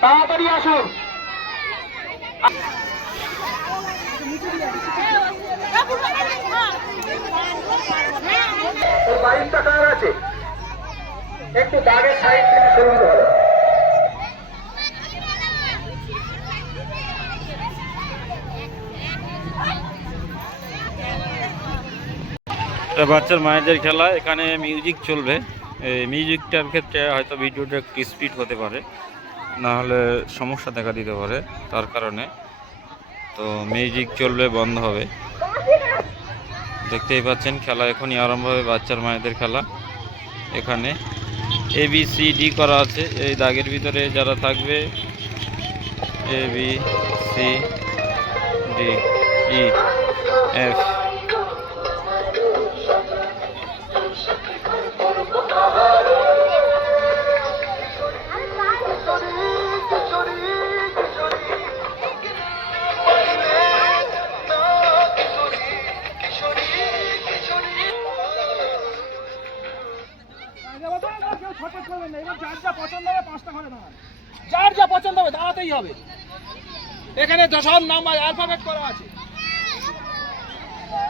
তাড়াতাড়ি আসুন। ওর বাইকটা কার আছে? একটু দাগের সাইড থেকে সরে দিতে হবে। এটা বাচ্চার মায়েদের খেলা। এখানে মিউজিক চলবে। এই মিউজিকটার ক্ষেত্রে হয়তো ভিডিওটা একটু স্পিড হতে পারে, না হলে সমস্যা দেখা দিতে পারে, তার কারণে তো মিউজিক চলবে, বন্ধ হবে। দেখতেই পাচ্ছেন খেলা এখনই আরম্ভ হবে, বাচ্চার মায়েদের খেলা। এখানে ABCD করা আছে, এই দাগের ভিতরে যারা থাকবে ABCDEF। যার যা পছন্দ হবে দাঁড়াতেই হবে। এখানে সব নাম্বার অ্যালফাবেট করা আছে।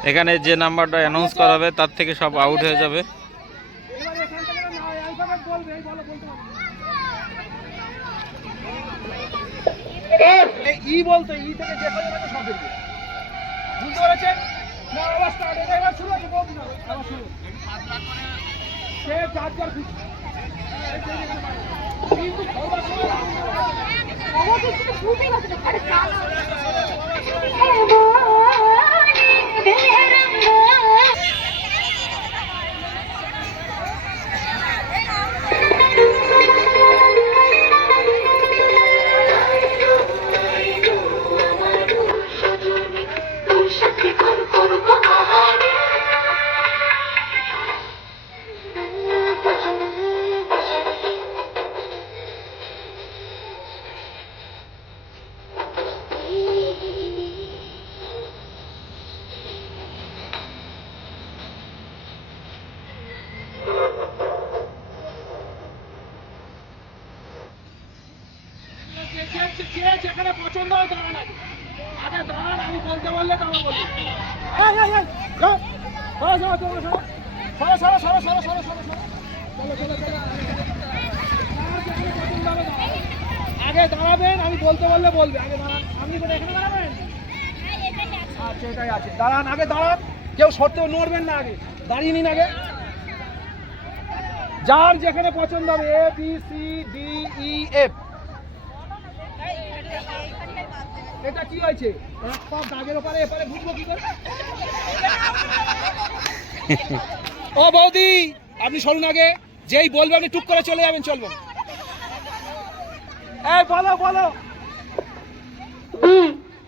এখানে যে নাম্বারটা অ্যানাউন্স করা হবে তার থেকে সব আউট হয়ে যাবে। এবার এখান থেকে অ্যালফাবেট বলবে, বলো বলতে পারবে। ই বলতো ই থেকে যে কোনো মানে সব বেরিয়ে বুঝতে পেরেছেন না আবার স্টার্ট এবার শুরু হচ্ছে বলছি না আবার শুরু সে চার্জার কিন্তু খবর যেখানে পছন্দ হয় দাঁড়ান আগে দাঁড়ান আমি বলতে বললে তো আমার বলবো আগে দাঁড়াবেন আমি বলতে বললে বলবে আগে দাঁড়ান আপনি করে এখানে দাঁড়াবেন আচ্ছা এটাই আছে দাঁড়ান আগে দাঁড়ান কেউ সত্যি নড়বেন না আগে দাঁড়িয়ে নিন আগে যার যেখানে পছন্দ হবে A B C D E F এটা কি হয়েছে এক পা দাগের ওপারে এপারে বুঝবো কি করে ও বৌদি আপনি সরুন আগে যেই বলবেন আপনি টুক করে চলে যাবেন চলবেন এই বলো বলো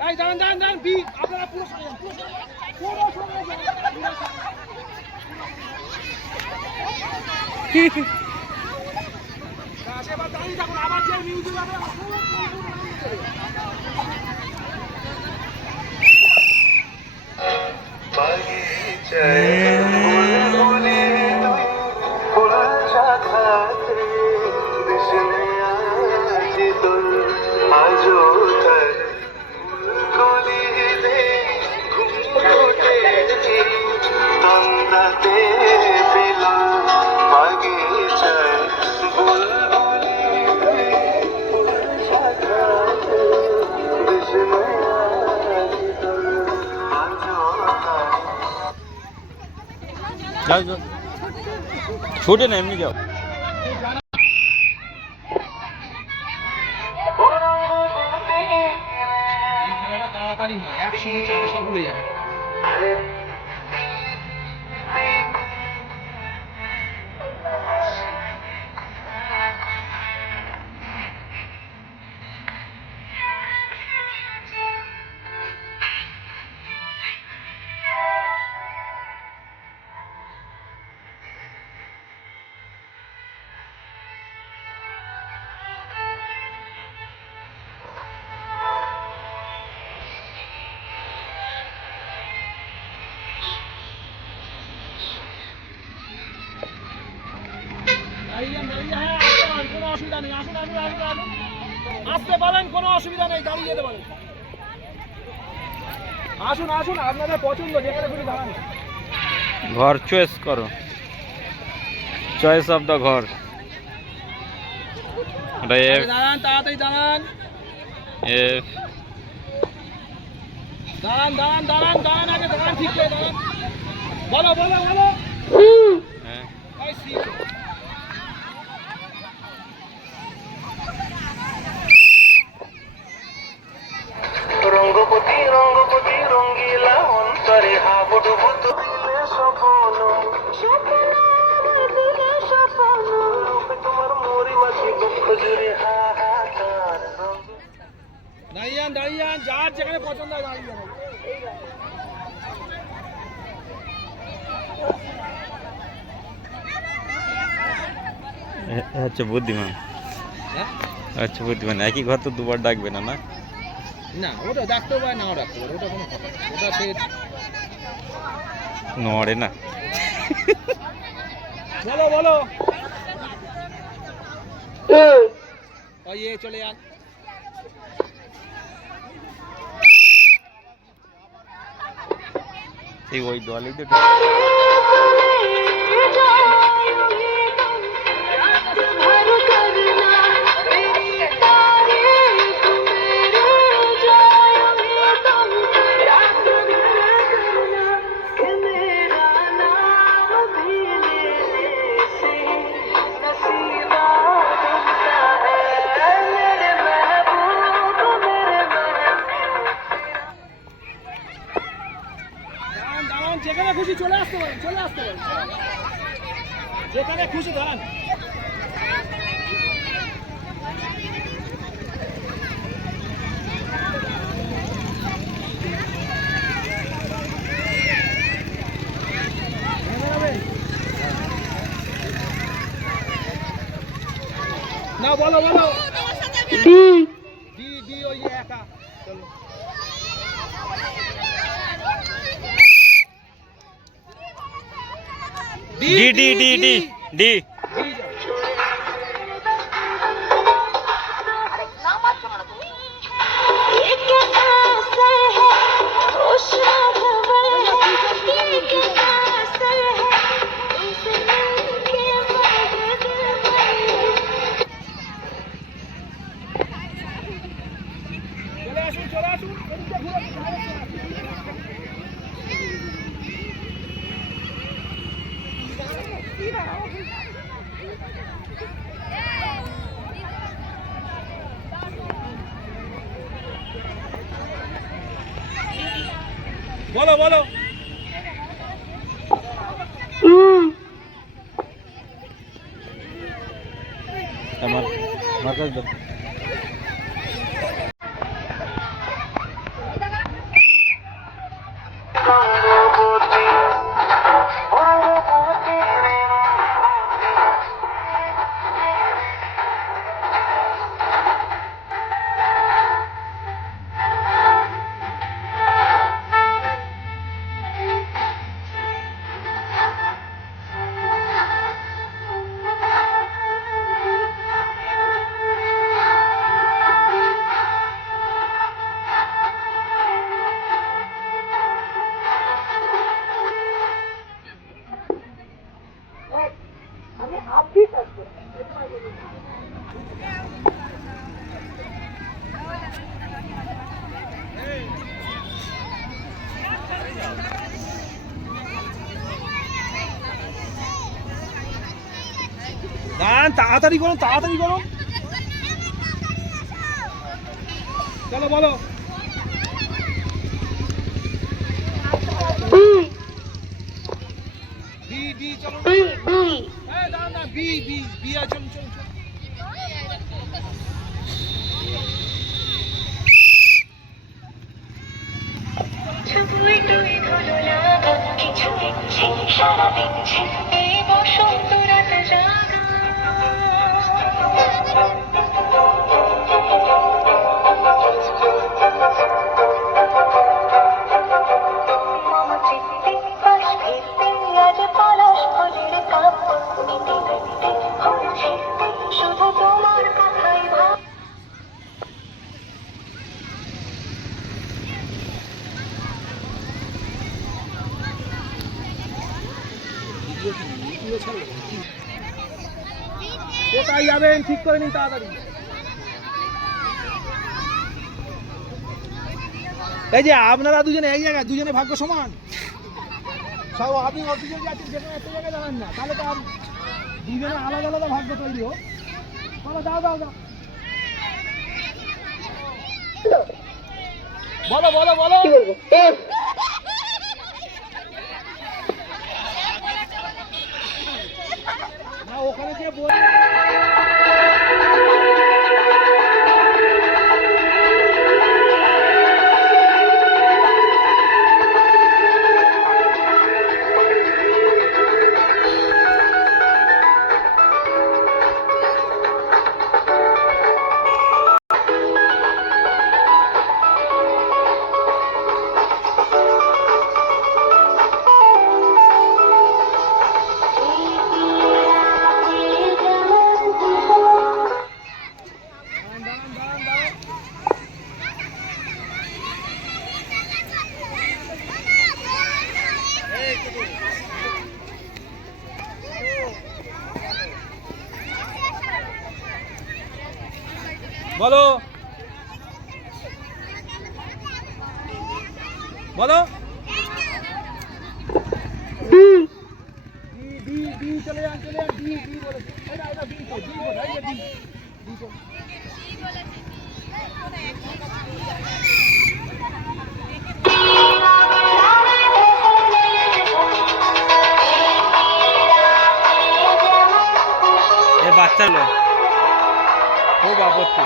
এই দাঁড়ান দাঁড়ান দাঁড়ান বি আপনারা পুরো সরে যান পুরো সরে যান এবার দাঁড়িয়ে থাকুন আবার যে মিউজিক হবে যাও যাও ছুটে না এমনি যাও তাড়াতাড়ি একসঙ্গে সব ভুলে যাবে কোনো অসুবিধা নেই আসুন আসুন আসুন আসুন আসতে পারেন কোনো অসুবিধা নেই দাঁড়িয়ে যেতে পারেন আসুন আসুন আপনাদের পছন্দ যেখানে খুশি দাঁড়ান ঘর চয়েস করো চয়েস অফ দ্য ঘর দাঁড়ান তাড়াতাড়ি দাঁড়ান দাঁড়ান দাঁড়ান দাঁড়ান দাঁড়ান আগে দাঁড়ান ঠিক করে দাঁড়ান বলো বলো বলো হ্যাঁ রঙ্গপতি রঙ্গপতি রঙ্গিলা অন্তরে হাবুডুবু তুলিলে সপন রূপে তোমার মরি মাঝি দুঃখ জুড়ে হাহাকার দাঁড়িয়ে দাঁড়িয়ে যার যেখানে পছন্দ হয় দাঁড়িয়ে যাবেন আচ্ছা বুদ্ধিমান আচ্ছা বুদ্ধিমান একই ঘর তো দুবার ডাকবে না না না ওটা ডাকতেও পারে নাও ডাকতে পারে ওটা কোনো কথা ওটা সে নড়ে না বলো বলো ওই চলে যান এই ওই দলে তো भर करना मेरी तारीफ যেখানে খুশি দাঁড়ান। না বলো বলো। ডি ডি ডি ওই একা চলো। D D D D D চলে আসুন চলে আসুন। এদিকে ঘুরে আসুন, বাইরে চলে আসুন। বলো বলো। আমার মার্কাস দাও। রঙ্গবতী রঙ্গবতী রে দাঁড়ান, তাড়াতাড়ি করুন তাড়াতাড়ি করুন। চলো বলো। বি বি চলো। হ্যাঁ দাঁড়ান না, বি বি বি আর চলুন চলুন চলুন। শুধু তোমার কথাই ভাব কোথায় যাবেন ঠিক করে নিন তাড়াতাড়ি। এই যে আপনারা দুজনে এক জায়গায়, দুজনে ভাগ্য সমান। সব আপনি অফিসে যাচ্ছেন, যেখানে একটা জায়গায় দাঁড়ান না, তাহলে তো দুজনে আলাদা আলাদা ভাগ্য তৈরি হোক। চলো দাও দাও দাও। বলো বলো বলো। কি বলবো? এফ না ওখানে যে বল বলো বলো। ডি ডি ডি ডি চলে যান চলে যান। ডি ডি বলেছে। এটা এটা ডি তো ডি বলে এই যে ডি ডি তো। Thank you. এ বাচ্চা লোক খুব আপত্তি।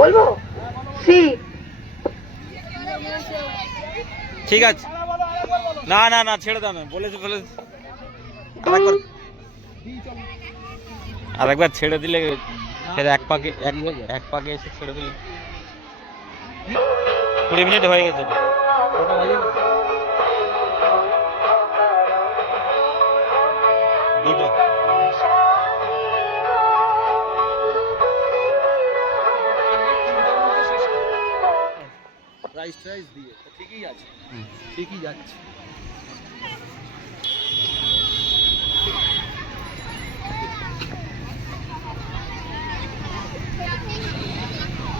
বলবো সি ঠিক আছে, না না না ছেড়ে দাও না, বলেছি বলেছি। আরেকবার ছেড়ে দিলে ফের এক পাকে এসে ছেড়ে দিলে 20 মিনিট হয়ে গেছে। দুটো রাইস রাইস দিয়ে ঠিকই আছে, ঠিকই যাচ্ছে।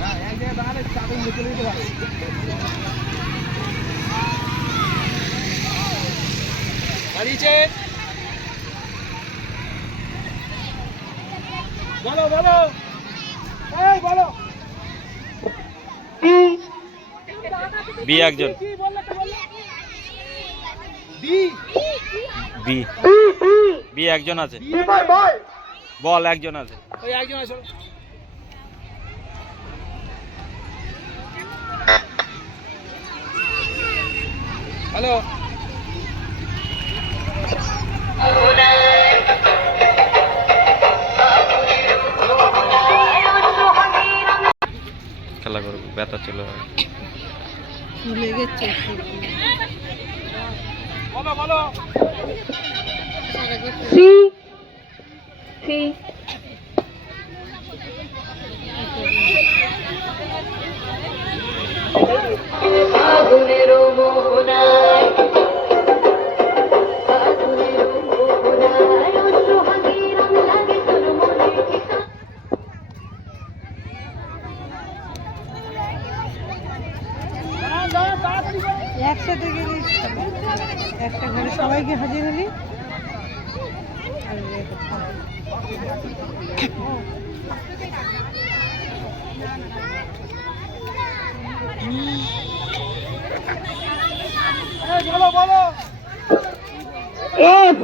হ্যাঁ, এক জায়গায় দাঁড়ালে চাকরি চলে যেতে পারে। দাঁড়িয়েছে, বলো বলো, এই বলো। বি একজন, বি একজন আছে, বল একজন আছে। ওই একজন আসো। হ্যালো, খেলা করবো, ব্যথা চলে যাবে। বলো বলো। সি সি ফাগুনেরও মোহনায়, ফাগুনেরও মোহনায় অশ্রু হাঙ্গিরাম লাগে তোর মনে ঠিকা। একসাথে গেলি একটা ঘরে সবাইকে হাজির হলি আর ইয়ে বলো বলো। এফ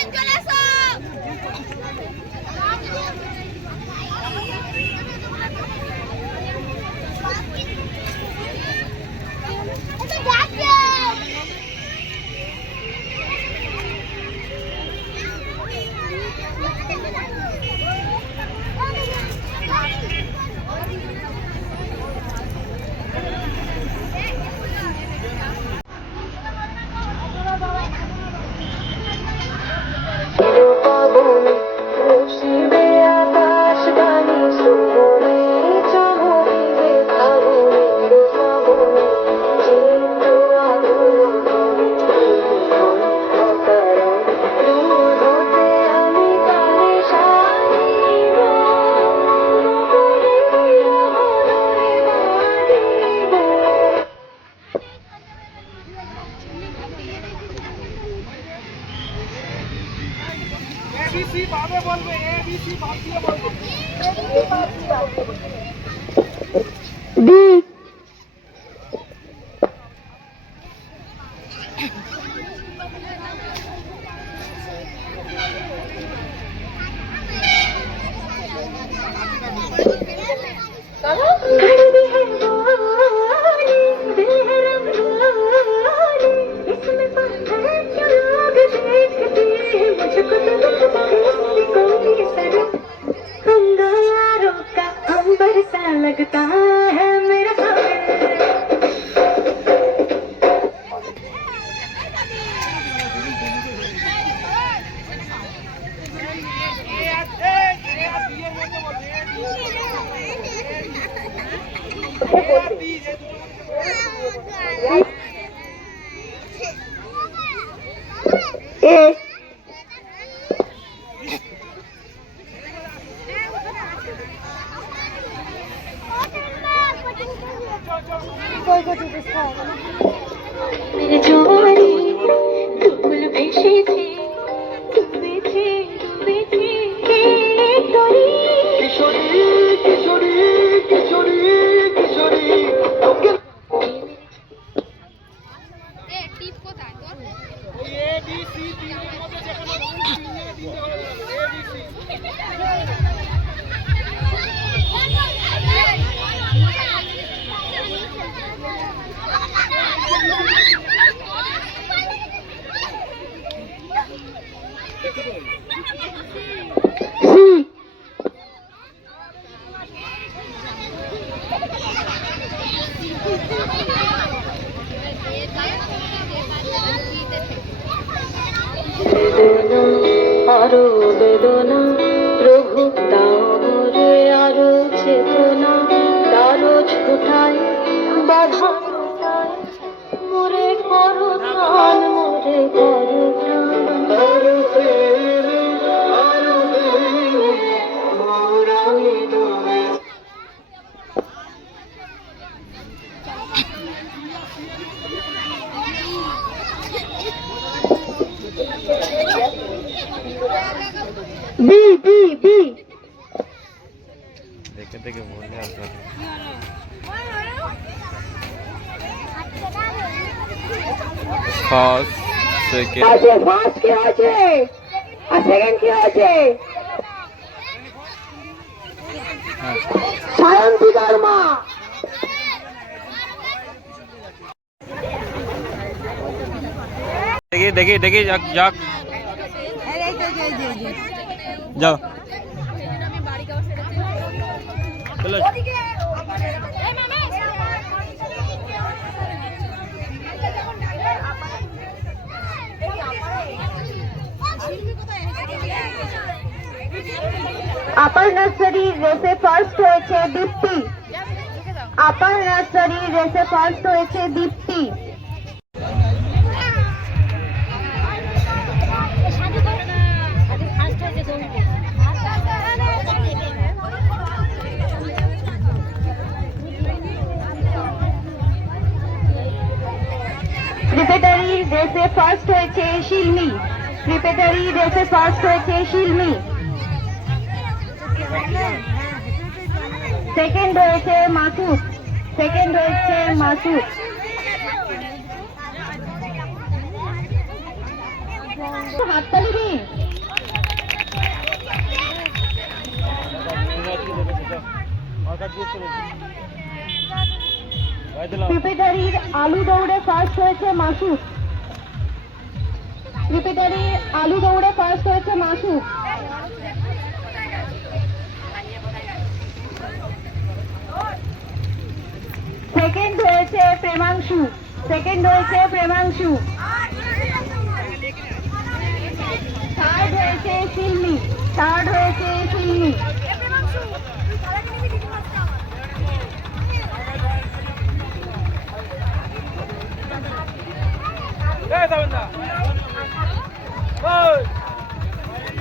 ই চলে এসো। ABC ভাবে বলবে, ABC ভাব দিয়ে বলবে। ডি लगता है मेरा জোরে ফুল ভেসেছে ডুবেছে ডুবেছে কে তরি কিশোরী কিশোরী কিশোরী কিশোরী তোকে টিপ কোথায় তোর সি। বেদনা আরো বেদনা প্রভু দাও রে আরো চেতনা দারো ছোটায় বাধা ছোটায় মোরে করো প্রাণ মোরে করো প্রাণ আরো তেরে আরো তেরে মোরাই দোলে বি বি বি। দেখে দেখে বললে আর ধরে। ফার্স্ট সেকেন্ড আছে ফার্স্ট কি আছে আর সেকেন্ড কি আছে? সায়ন্তিকার মা। দেখি দেখি দেখি যাক যাক যাও চলো আপার নার্সারি রেসে ফার্স্ট হয়েছে দীপ্তি। আপার নার্সারি রেসে ফার্স্ট হয়েছে দীপ্তি। প্রিপেটারি রেসে ফার্স্ট হয়েছে শিলমি। প্রিপেটারি রেসে ফার্স্ট হয়েছে শিলমি। সেকেন্ড হয়েছে মাসুদ। সেকেন্ড হয়েছে মাসুদ। হাততালি দিন। প্রিপেটারির আলু দৌড়ে ফার্স্ট হয়েছে মাসুদ। প্রিপেটারির আলু দৌড়ে ফার্স্ট হয়েছে মাসুদ। সেকেন্ড হয়েছে প্রেমাংশু। সেকেন্ড হয়েছে প্রেমাংশু। থার্ড হয়েছে শিলমি। থার্ড হয়েছে শিলমি।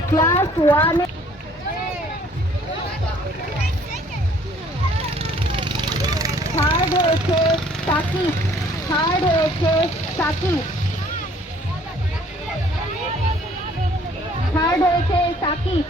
ক্লাস 1 থার্ড হয়েছে সাকিব। থার্ড হয়েছে সাকিব। থার্ড হয়েছে সাকিব।